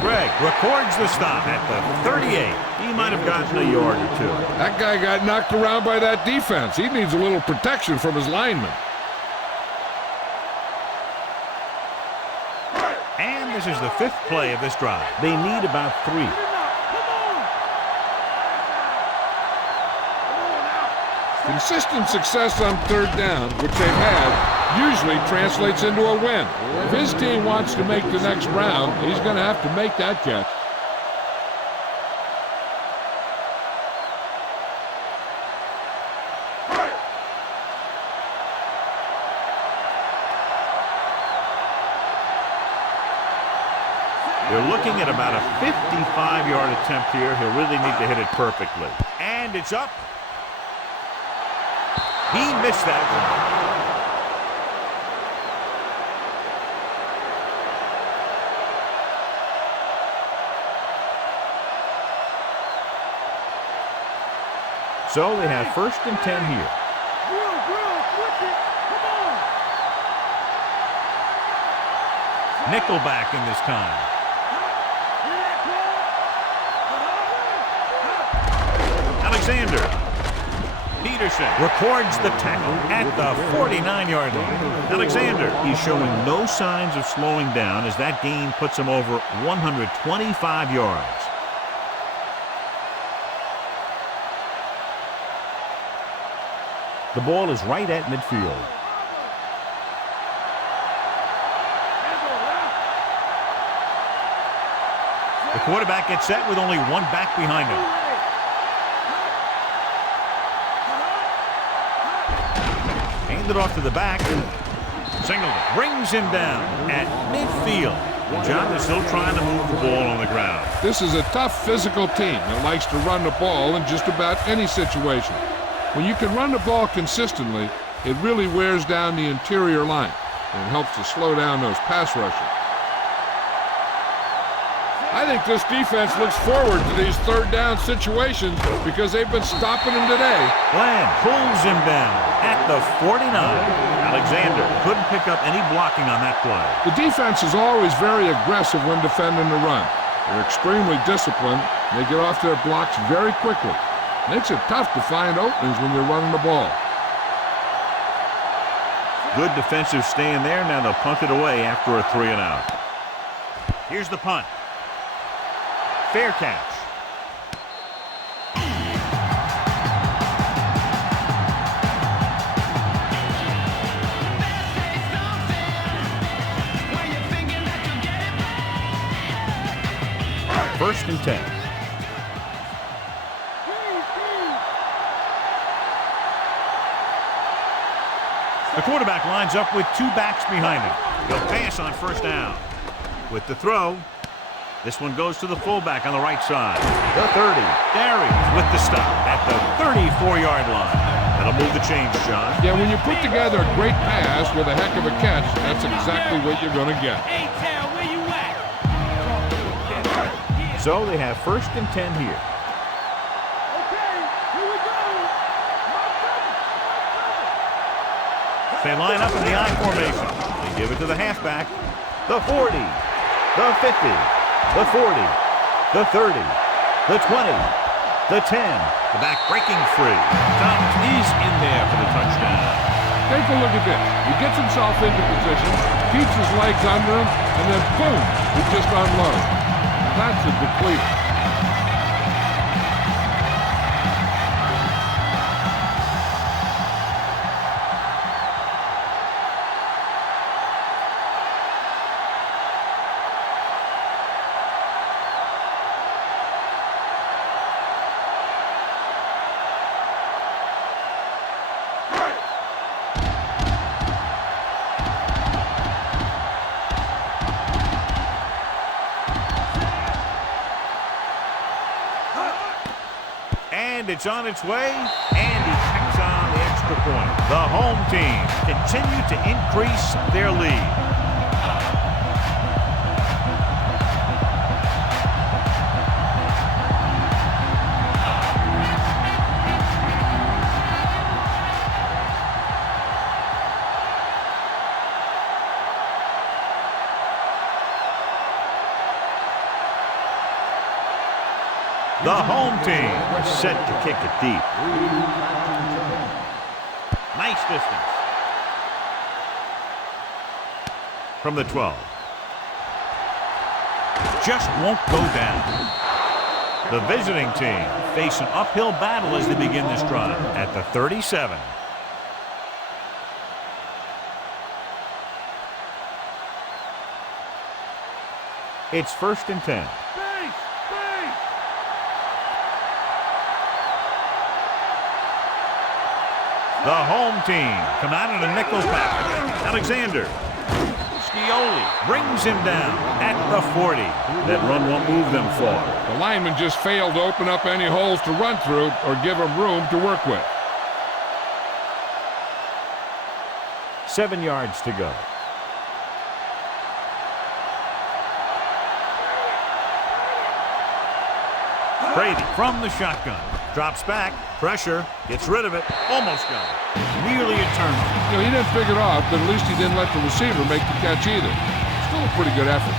Greg records the stop at the 38. He might have gotten a yard or 2. That guy got knocked around by that defense. He needs a little protection from his linemen. And this is the 5th play of this drive. They need about 3. Consistent success on 3rd down, which they've had, usually translates into a win. If his team wants to make the next round, he's going to have to make that catch. They're looking at about a 55-yard attempt here. He'll really need to hit it perfectly. And it's up. He missed that one. So they have 1st and 10 here. Nickelback in this time. Alexander. Peterson records the tackle at the 49-yard line. Alexander, he's showing no signs of slowing down as that gain puts him over 125 yards. The ball is right at midfield. The quarterback gets set with only one back behind him. Handed off to the back. Singleton brings him down at midfield. John is still trying to move the ball on the ground. This is a tough physical team that likes to run the ball in just about any situation. When you can run the ball consistently, it really wears down the interior line and helps to slow down those pass rushers. I think this defense looks forward to these third down situations because they've been stopping them today. Bland pulls him down at the 49. Alexander couldn't pick up any blocking on that play. The defense is always very aggressive when defending the run. They're extremely disciplined, and they get off their blocks very quickly. Makes it tough to find openings when you're running the ball. Good defensive stand there. Now they'll punt it away after a 3-and-out. Here's the punt. Fair catch. First and 10. The quarterback lines up with two backs behind him. He'll pass on first down. With the throw, this one goes to the fullback on the right side. The 30. Darius with the stop at the 34-yard line. That'll move the chains, John. Yeah, when you put together a great pass with a heck of a catch, that's exactly what you're going to get. So they have first and 10 here. They line up in the I formation. They give it to the halfback. The 40, the 50, the 40, the 30, the 20, the 10. The back breaking free. Thomas is in there for the touchdown. Take a look at this. He gets himself into position, keeps his legs under him, and then boom, he just unloads. That's a depleter. And it's on its way, and he checks on the extra point. The home team continue to increase their lead. The home team set to kick it deep. Nice distance. From the 12. Just won't go down. The visiting team face an uphill battle as they begin this drive at the 37. It's first and 10. The home team come out in a nickel package. Alexander. Scioli brings him down at the 40. That run won't move them far. The lineman just failed to open up any holes to run through or give him room to work with. 7 yards to go. Brady from the shotgun. Drops back. Pressure. Gets rid of it. Almost got it. Nearly a turnover. You know, he didn't pick it off, but at least he didn't let the receiver make the catch either. Still a pretty good effort.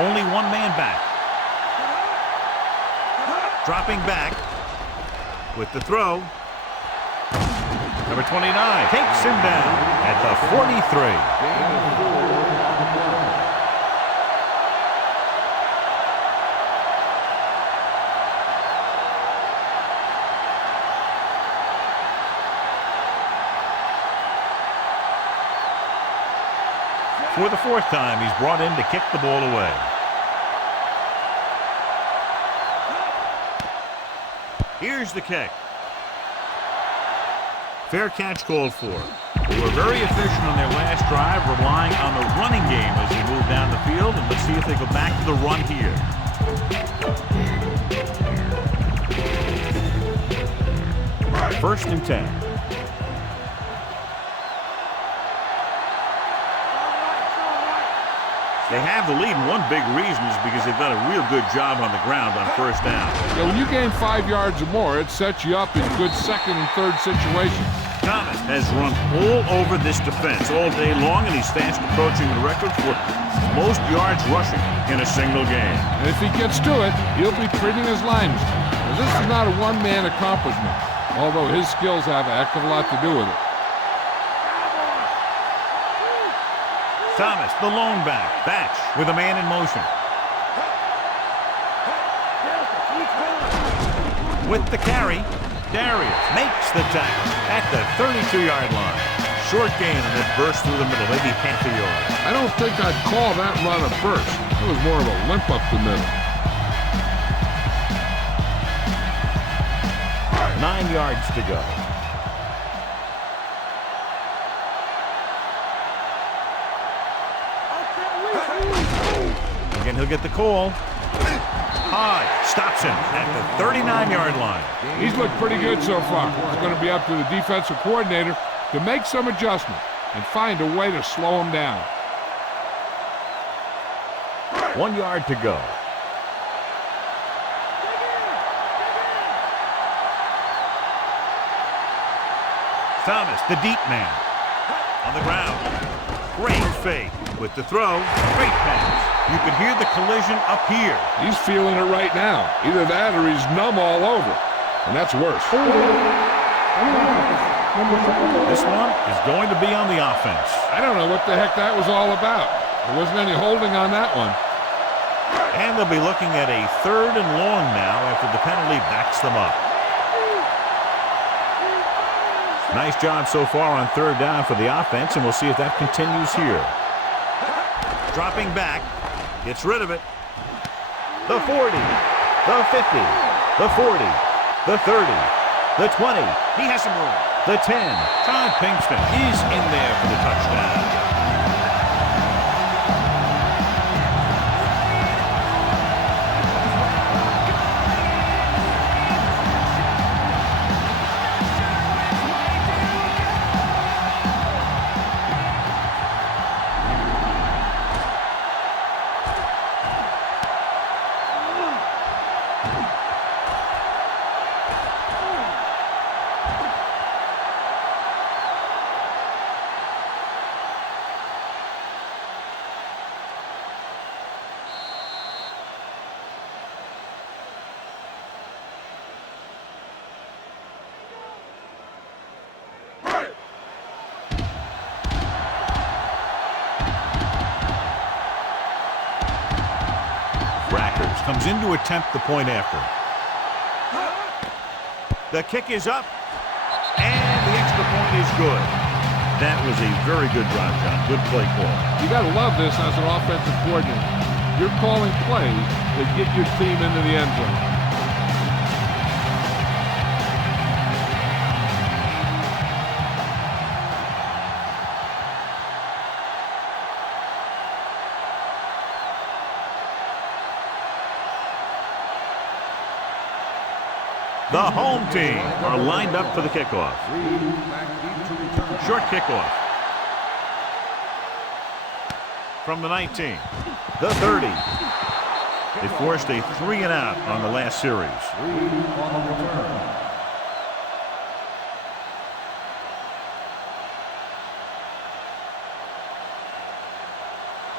Only one man back. Dropping back with the throw. Number 29 takes him down at the 43. For the fourth time, he's brought in to kick the ball away. Here's the kick. Fair catch called for. They were very efficient on their last drive, relying on the running game as they move down the field. And let's see if they go back to the run here. First and 10. They have the lead, and one big reason is because they've done a real good job on the ground on first down. Yeah, when you gain 5 yards or more, it sets you up in good second and third situations. Thomas has run all over this defense all day long, and he's fast approaching the record for most yards rushing in a single game. And if he gets to it, he'll be treating his linemen. Now, this is not a one-man accomplishment, although his skills have a heck of a lot to do with it. Thomas, the lone back. Batch with a man in motion. With the carry, Darius makes the tackle at the 32-yard line. Short gain and it burst through the middle, maybe half a yard. I don't think I'd call that run a burst. It was more of a limp up the middle. 9 yards to go. Again, he'll get the call. High stops him at the 39-yard line. He's looked pretty good so far. It's going to be up to the defensive coordinator to make some adjustment and find a way to slow him down. 1 yard to go. Thomas, the deep man, on the ground. Great fake with the throw. Great pass. You can hear the collision up here. He's feeling it right now. Either that or he's numb all over. And that's worse. This one is going to be on the offense. I don't know what the heck that was all about. There wasn't any holding on that one. And they'll be looking at a 3rd and long now after the penalty backs them up. Nice job so far on 3rd down for the offense, and we'll see if that continues here. Dropping back, gets rid of it. The 40, the 50, the 40, the 30, the 20. He has some room. The 10. Todd Pinkston is in there for the touchdown. Comes in to attempt the point after. The kick is up, and the extra point is good. That was a very good drive, John. Good play call. You got to love this as an offensive coordinator. You're calling plays that get your team into the end zone. The home team are lined up for the kickoff. Short kickoff. From the 19. The 30. They forced a 3-and-out on the last series.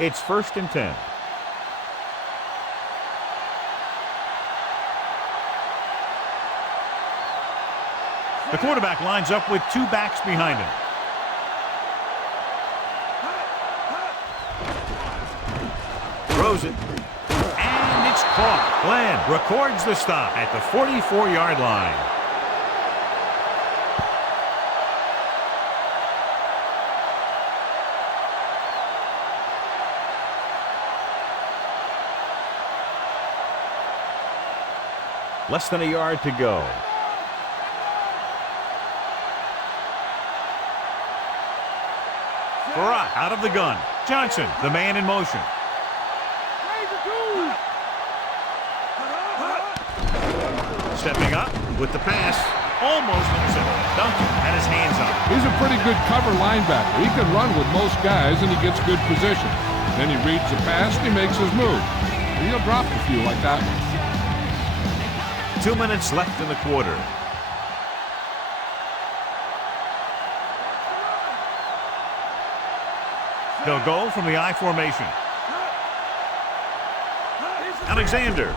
It's 1st and 10. The quarterback lines up with two backs behind him. Throws it. And it's caught. Glenn records the stop at the 44-yard line. Less than a yard to go. Farah out of the gun. Johnson, the man in motion. Stepping up with the pass. Almost intercepted. Duncan had his hands up. He's a pretty good cover linebacker. He can run with most guys, and he gets good position. Then he reads the pass, and he makes his move. And he'll drop a few like that. 2 minutes left in the quarter. They'll go from the I formation. Alexander.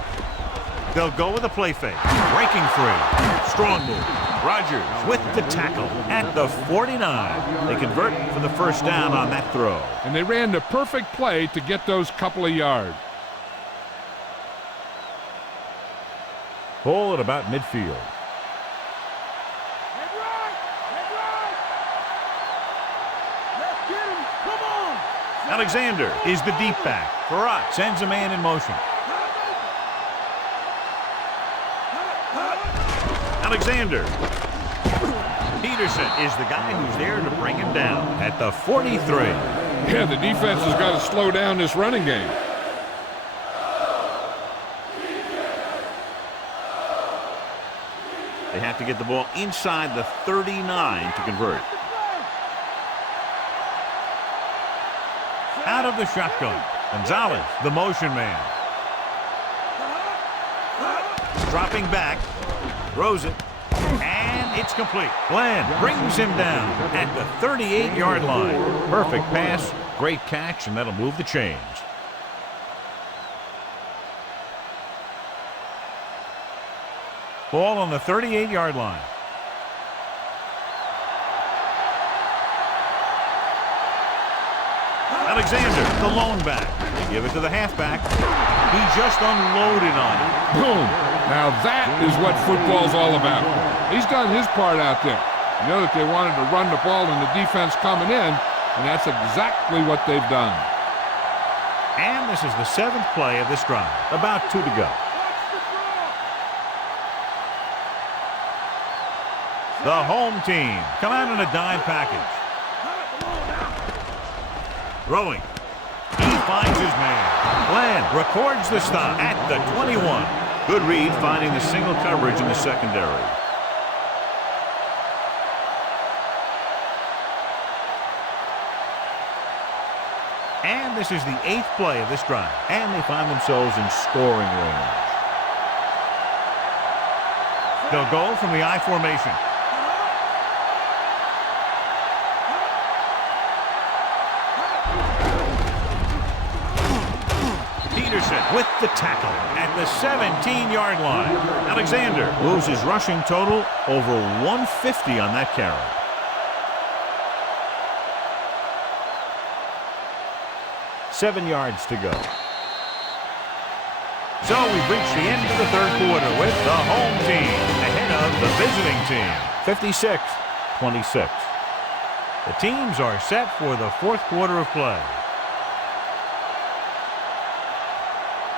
They'll go with a play fake. Breaking free. Strong move. Rogers with the tackle at the 49. They convert for the first down on that throw. And they ran the perfect play to get those couple of yards. Ball at about midfield. Alexander is the deep back. Farah sends a man in motion. Alexander. Peterson is the guy who's there to bring him down at the 43. Yeah, the defense has got to slow down this running game. They have to get the ball inside the 39 to convert. Out of the shotgun. Gonzalez, the motion man. Dropping back. Throws it. And it's complete. Glenn brings him down at the 38-yard line. Perfect pass. Great catch, and that'll move the chains. Ball on the 38-yard line. Alexander, the lone back. They give it to the halfback. He just unloaded on it. Boom. Now that is what football's all about. He's done his part out there. You know that they wanted to run the ball and the defense coming in, and that's exactly what they've done. And this is the 7th play of this drive. About 2 to go. The home team come out in a dime package. Throwing. He finds his man. Glenn records the stop at the 21. Good read finding the single coverage in the secondary. And this is the 8th play of this drive. And they find themselves in scoring range. They'll go from the I formation. With the tackle at the 17-yard line. Alexander moves his rushing total over 150 on that carry. Seven yards to go. So we've reached the end of the third quarter with the home team ahead of the visiting team, 56-26. The teams are set for the fourth quarter of play.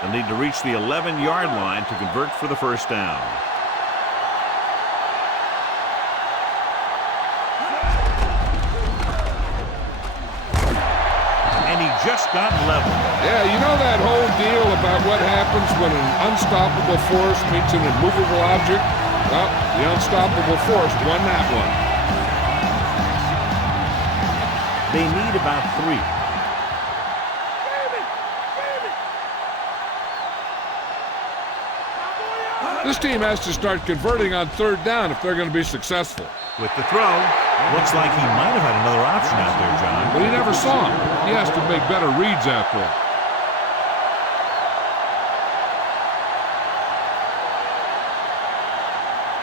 They'll need to reach the 11-yard line to convert for the first down. And he just got level. Yeah, you know that whole deal about what happens when an unstoppable force meets an immovable object? Well, the unstoppable force won that one. They need about 3. This team has to start converting on third down if they're going to be successful. With the throw, looks like he might have had another option out there, John. But he never saw him. He has to make better reads out there.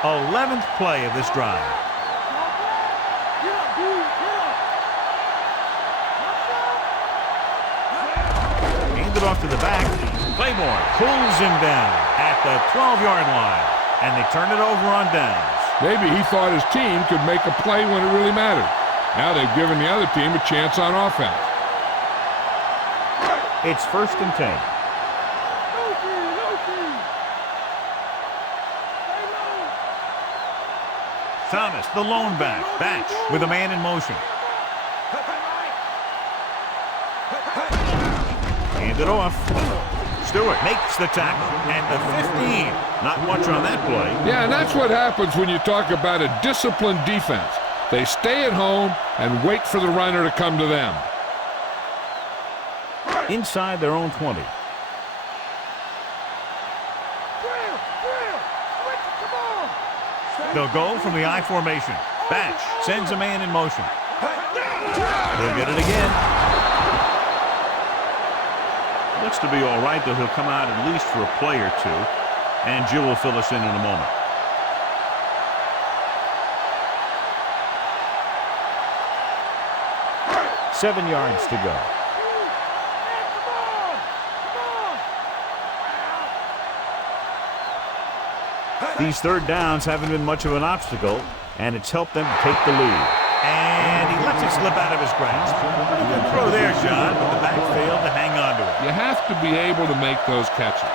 11th play of this drive. Hand it off to the back. Claiborne pulls him down at the 12-yard line, and they turn it over on downs. Maybe he thought his team could make a play when it really mattered. Now they've given the other team a chance on offense. It's 1st and 10. Thomas, the lone back. Batch with a man in motion. Hand it off. Stewart makes the tackle at the 15. Not much on that play. Yeah, and that's what happens when you talk about a disciplined defense. They stay at home and wait for the runner to come to them. Inside their own 20. They'll go from the I formation. Batch sends a man in motion. He'll get it again. Looks to be all right, though he'll come out at least for a play or two. And Jill will fill us in a moment. Seven yards to go. These third downs haven't been much of an obstacle, and it's helped them take the lead. And he lets it slip out of his grasp. Pretty good throw there, John, but the back failed to hang on to it. You have to be able to make those catches.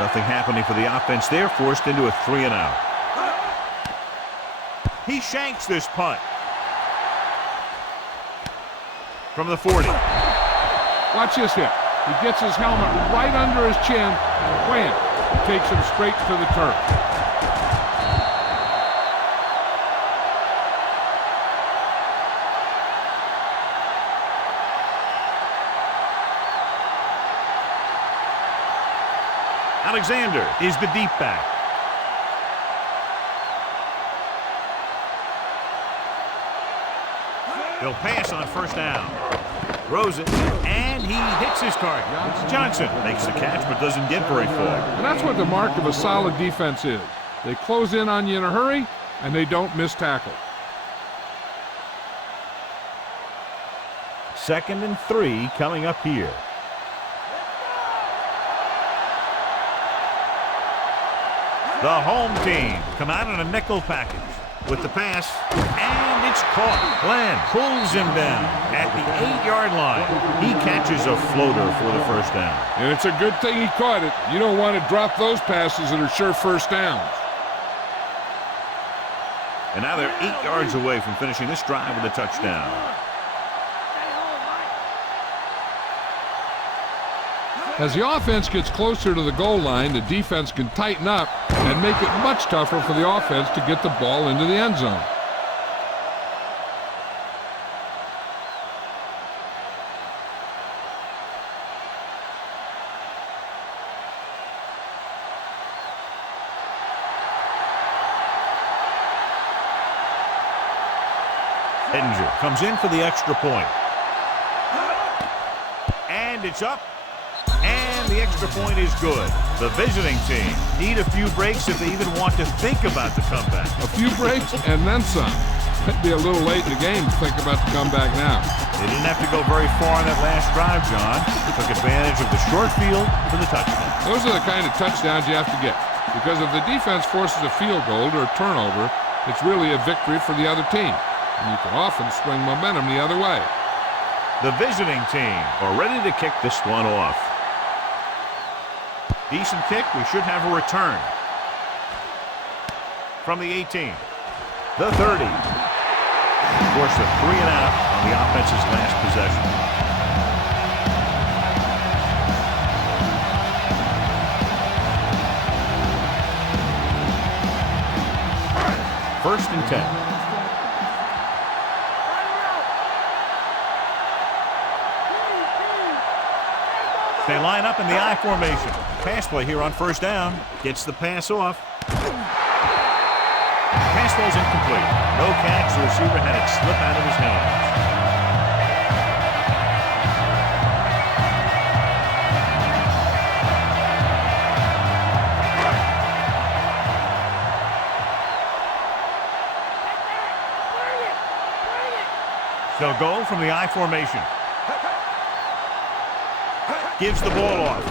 Nothing happening for the offense there, forced into a 3-and-out. He shanks this punt. From the 40. Watch this hit. He gets his helmet right under his chin, and wham, takes him straight to the turf. Alexander is the deep back. He'll pass on 1st down. Throws it, and he hits his target. Johnson makes the catch, but doesn't get very far. And that's what the mark of a solid defense is. They close in on you in a hurry, and they don't miss tackle. 2nd and 3 coming up here. The home team come out in a nickel package with the pass, and it's caught. Glenn pulls him down at the 8-yard line. He catches a floater for the 1st down. And it's a good thing he caught it. You don't want to drop those passes that are sure 1st downs. And now they're 8 yards away from finishing this drive with a touchdown. As the offense gets closer to the goal line, the defense can tighten up and make it much tougher for the offense to get the ball into the end zone. Edinger comes in for the extra point. And it's up. And the extra point is good. The visiting team need a few breaks if they even want to think about the comeback. A few breaks and then some. It'd be a little late in the game to think about the comeback now. They didn't have to go very far on that last drive, John. They took advantage of the short field for the touchdown. Those are the kind of touchdowns you have to get. Because if the defense forces a field goal or a turnover, it's really a victory for the other team. And you can often swing momentum the other way. The visiting team are ready to kick this one off. Decent kick. We should have a return. From the 18. The 30. Of course, the 3-and-out on the offense's last possession. First and 10. They line up in the I formation. Pass play here on 1st down. Gets the pass off. Pass ball's incomplete. No catch. The receiver had it slip out of his hands. They'll go from the I formation. Gives the ball off.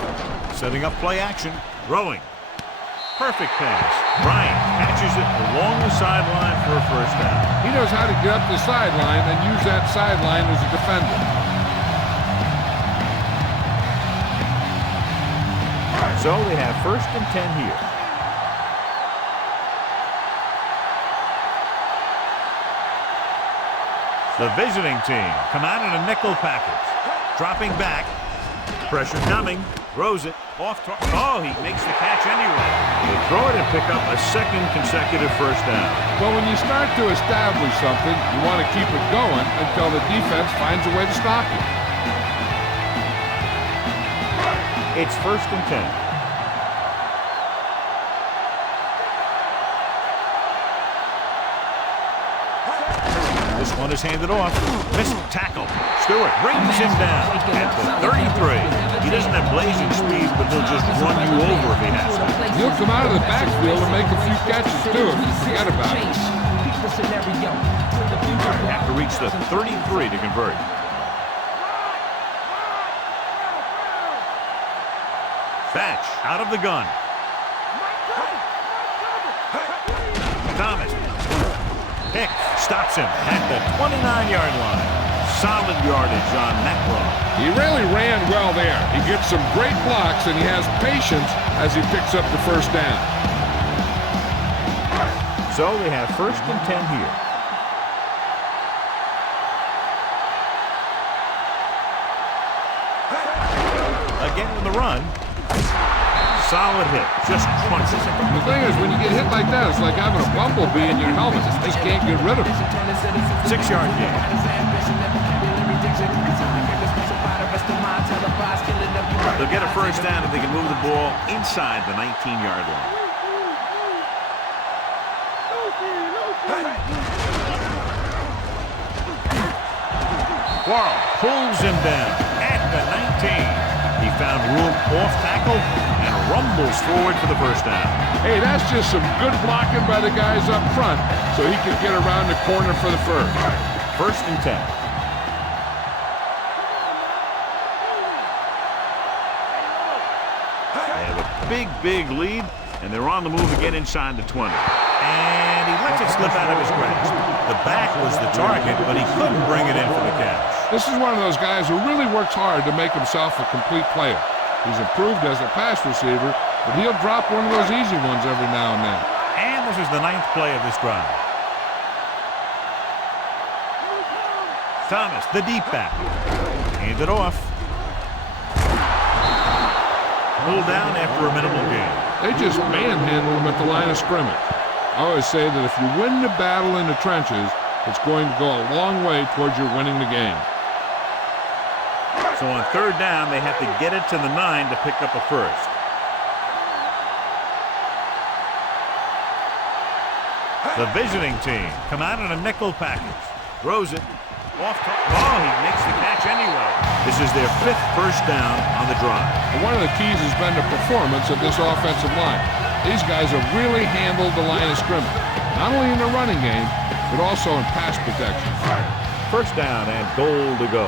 Setting up play action. Throwing. Perfect pass. Bryant catches it along the sideline for a first down. He knows how to get up the sideline and use that sideline as a defender. So they have 1st and 10 here. The visiting team come out in a nickel package. Dropping back. Pressure coming. Throws it. Off. Oh, he makes the catch anyway. They throw it and pick up a 2nd consecutive first down. Well, when you start to establish something, you want to keep it going until the defense finds a way to stop you. It's 1st and 10. This one is handed off. Missed tackle. Stewart brings him down at the 33. He doesn't have blazing speed, but he'll just run you over if he has to. He'll come out of the backfield and make a few catches, too, if you forget about it. Have to reach the 33 to convert. Batch out of the gun. Thomas. Pick stops him at the 29-yard line. Solid yardage on that run. He really ran well there. He gets some great blocks, and he has patience as he picks up the first down. So they have 1st and 10 here. Again with the run. Solid hit. Just crunches it. The thing is, when you get hit like that, it's like having a bumblebee in your helmet. You just can't get rid of it. 6-yard gain. They'll get a first down if they can move the ball inside the 19-yard line. Quarles pulls him down at the 19. He found room off tackle and rumbles forward for the first down. Hey, that's just some good blocking by the guys up front so he can get around the corner for the first. 1st and 10. They have a big lead, and they're on the move again inside the 20. And he lets it slip out of his grasp. The back was the target, but he couldn't bring it in for the catch. This is one of those guys who really works hard to make himself a complete player. He's improved as a pass receiver, but he'll drop one of those easy ones every now and then. And this is the 9th play of this drive. Thomas, the deep back. Handed off. Pulled down after a minimal gain. They just manhandle him at the line of scrimmage. I always say that if you win the battle in the trenches, it's going to go a long way towards your winning the game. So on 3rd down, they have to get it to the 9 to pick up a first. The visiting team come out in a nickel package. Throws it. Off. Oh, he makes the catch anyway. This is their 5th first down on the drive. And one of the keys has been the performance of this offensive line. These guys have really handled the line of scrimmage, not only in the running game, but also in pass protection. First down and goal to go.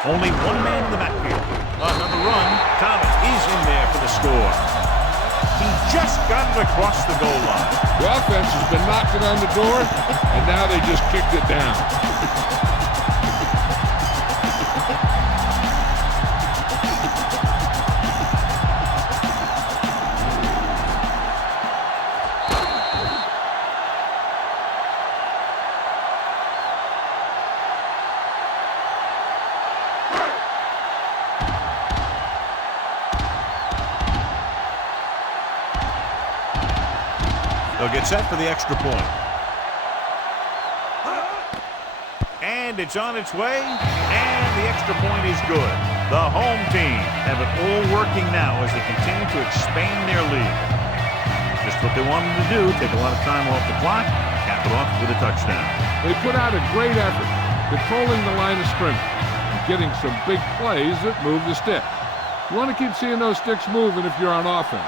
Only one man in the backfield. Another run. Thomas is in there for the score. He just got it across the goal line. The offense has been knocking on the door, and now they just kicked it down. They'll get set for the extra point. And it's on its way, and the extra point is good. The home team have it all working now as they continue to expand their lead. Just what they wanted to do, take a lot of time off the clock, cap it off with a touchdown. They put out a great effort, controlling the line of scrimmage, and getting some big plays that move the stick. You want to keep seeing those sticks moving if you're on offense.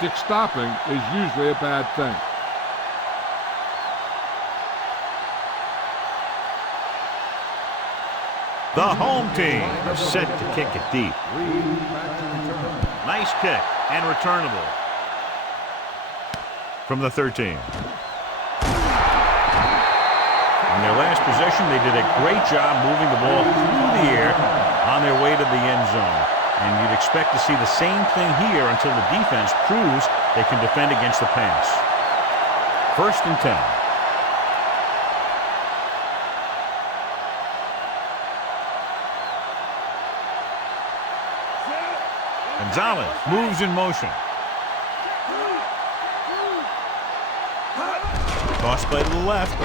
drastic stopping is usually a bad thing. The home team set to kick it deep. Nice kick and returnable from the 13. In their last possession, they did a great job moving the ball through the air on their way to the end zone. And you'd expect to see the same thing here until the defense proves they can defend against the pass. 1st and 10. Gonzalez moves in motion. Toss play to the left.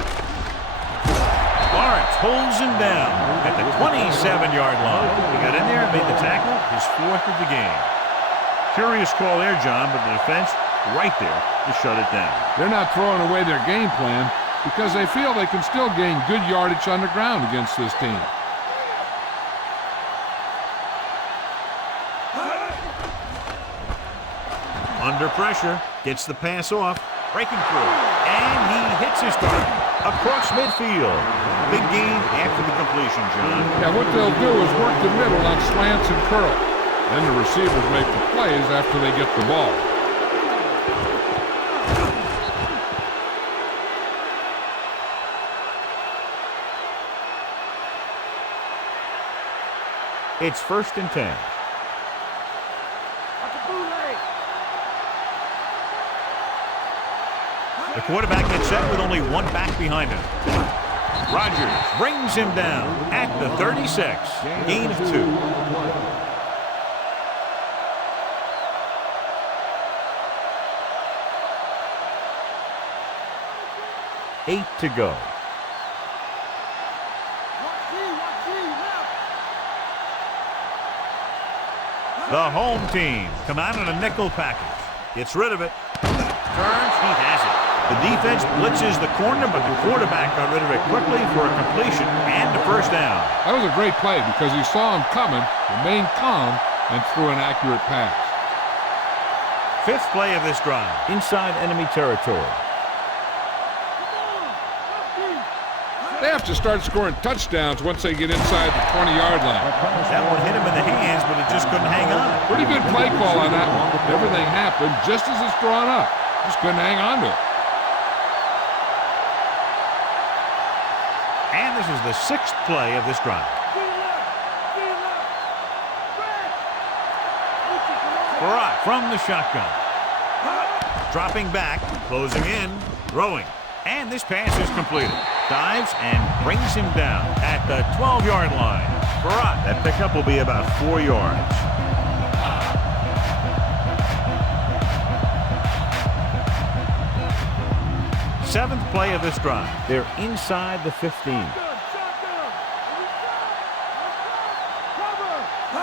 Lawrence holds him down at the 27-yard line. He got in there and made the tackle, his 4th of the game. Curious call there, John, but the defense right there to shut it down. They're not throwing away their game plan because they feel they can still gain good yardage on the ground against this team. Under pressure, gets the pass off, breaking through, and he hits his target across midfield. Big gain after the completion, John. Yeah, what they'll do is work the middle on slants and curls. Then the receivers make the plays after they get the ball. It's 1st and 10. The quarterback gets set with only one back behind him. Rogers brings him down at the 36. Gain of 2. Eight to go. The home team come out in a nickel package. Gets rid of it. Turns, he has it. The defense blitzes the corner, but the quarterback got rid of it quickly for a completion and a 1st down. That was a great play because he saw him coming, remained calm, and threw an accurate pass. 5th play of this drive. Inside enemy territory. They have to start scoring touchdowns once they get inside the 20-yard line. That one hit him in the hands, but it just couldn't hang on. Pretty good play call on that one. Everything happened just as it's drawn up. Just couldn't hang on to it. And this is the 6th play of this drive. Barat from the shotgun. Dropping back, closing in, throwing. And this pass is completed. Dives and brings him down at the 12-yard line. Barat, that pickup will be about 4 yards. Seventh play of this drive. They're inside the 15.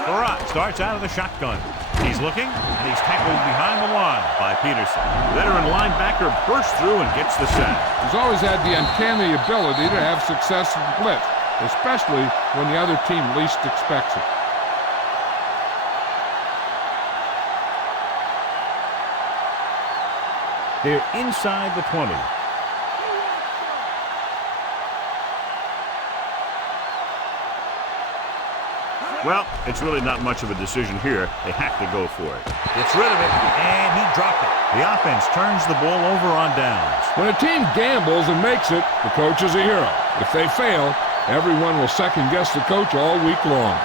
Barat starts out of the shotgun. He's looking, and he's tackled behind the line by Peterson. Veteran linebacker bursts through and gets the sack. He's always had the uncanny ability to have success in the blitz, especially when the other team least expects it. They're inside the 20. Well, it's really not much of a decision here. They have to go for it. Gets rid of it, and he dropped it. The offense turns the ball over on downs. When a team gambles and makes it, the coach is a hero. If they fail, everyone will second-guess the coach all week long.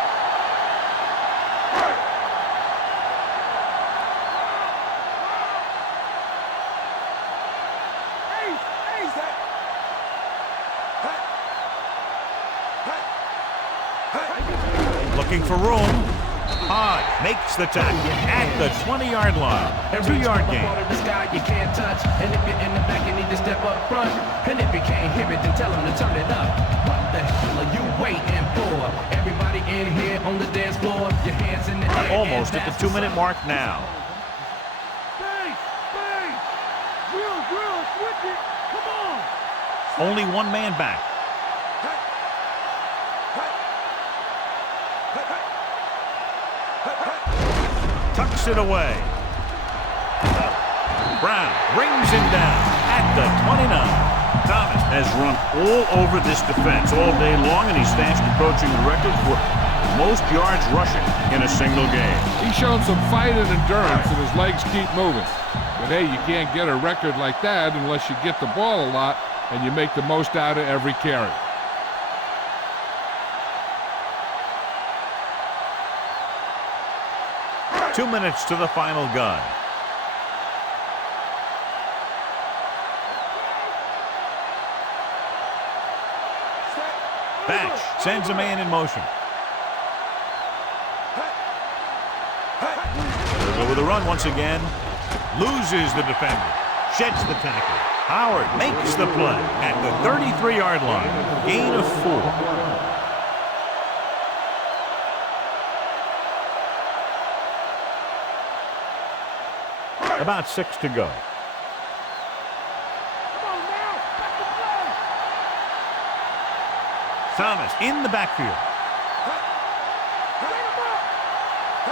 Looking for room. High makes the tackle at the 20-yard line. 2-yard gain. This guy you can't touch, and if you're in the back, you need to step up front. And if you can't hear it, then tell him to turn it up. What the hell are you waiting for? Everybody in here on the dance floor, your hands in the air. Almost at the 2-minute mark now. Drill, switch it. Come on. Only one man back. Tucks it away. Brown brings him down at the 29. Thomas has run all over this defense all day long, and he's fast approaching the record for most yards rushing in a single game. He's shown some fight and endurance, and his legs keep moving. But hey, you can't get a record like that unless you get the ball a lot and you make the most out of every carry. Two minutes to the final gun. Batch sends a man in motion. They'll go with a run once again. Loses the defender. Sheds the tackle. Howard makes the play at the 33-yard line. Gain of 4. About 6 to go. Thomas in the backfield.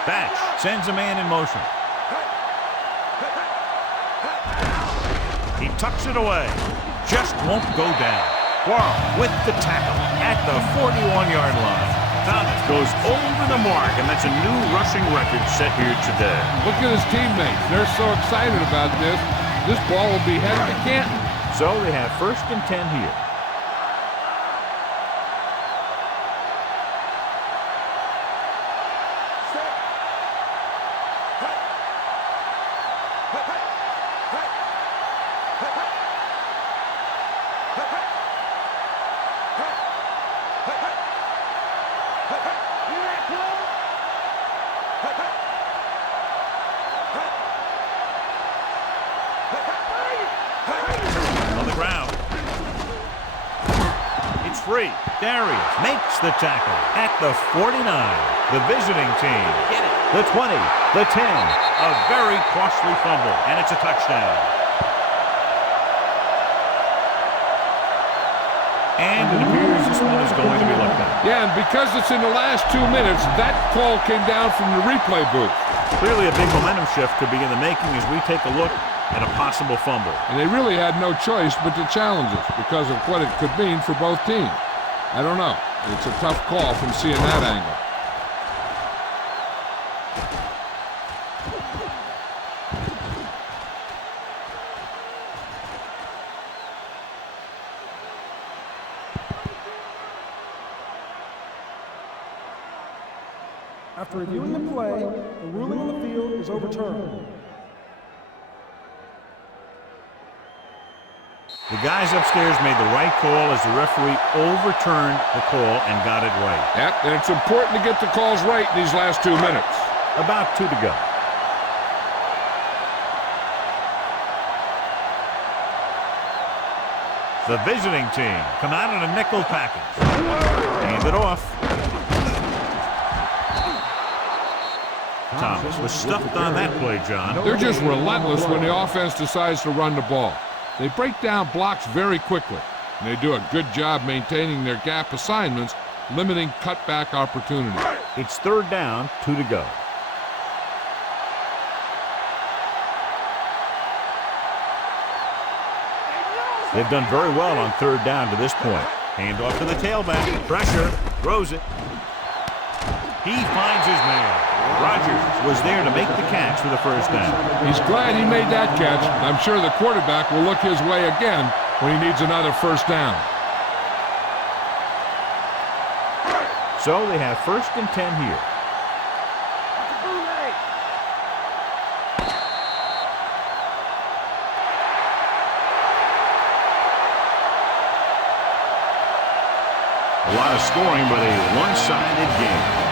Batch sends a man in motion. He tucks it away. Just won't go down. Quarles with the tackle at the 41-yard line. Thomas goes over the mark, and that's a new rushing record set here today. Look at his teammates. They're so excited about this. This ball will be headed to Canton. So they have 1st and 10 here. Free. Darius makes the tackle at the 49. The visiting team get it. The 20, the 10. A very costly fumble, and it's a touchdown. And it appears this one is going to be looked at. Yeah, and because it's in the last 2 minutes, that call came down from the replay booth. Clearly a big momentum shift could be in the making as we take a look at a possible fumble. And they really had no choice but to challenge it because of what it could mean for both teams. I don't know. It's a tough call from seeing that angle. After reviewing the play, the ruling on the field is overturned. The guys upstairs made the right call as the referee overturned the call and got it right. Yep, and it's important to get the calls right in these last 2 minutes. About 2 to go. The visiting team come out in a nickel package. Hand it off. Thomas was stuffed on that play, John. They're just relentless when the offense decides to run the ball. They break down blocks very quickly, and they do a good job maintaining their gap assignments, limiting cutback opportunities. It's 3rd down, 2 to go. They've done very well on 3rd down to this point. Hand off to the tailback. Pressure. Throws it. He finds his man. Rogers was there to make the catch for the 1st down. He's glad he made that catch. I'm sure the quarterback will look his way again when he needs another 1st down. So they have 1st and 10 here. A lot of scoring, but a one-sided game.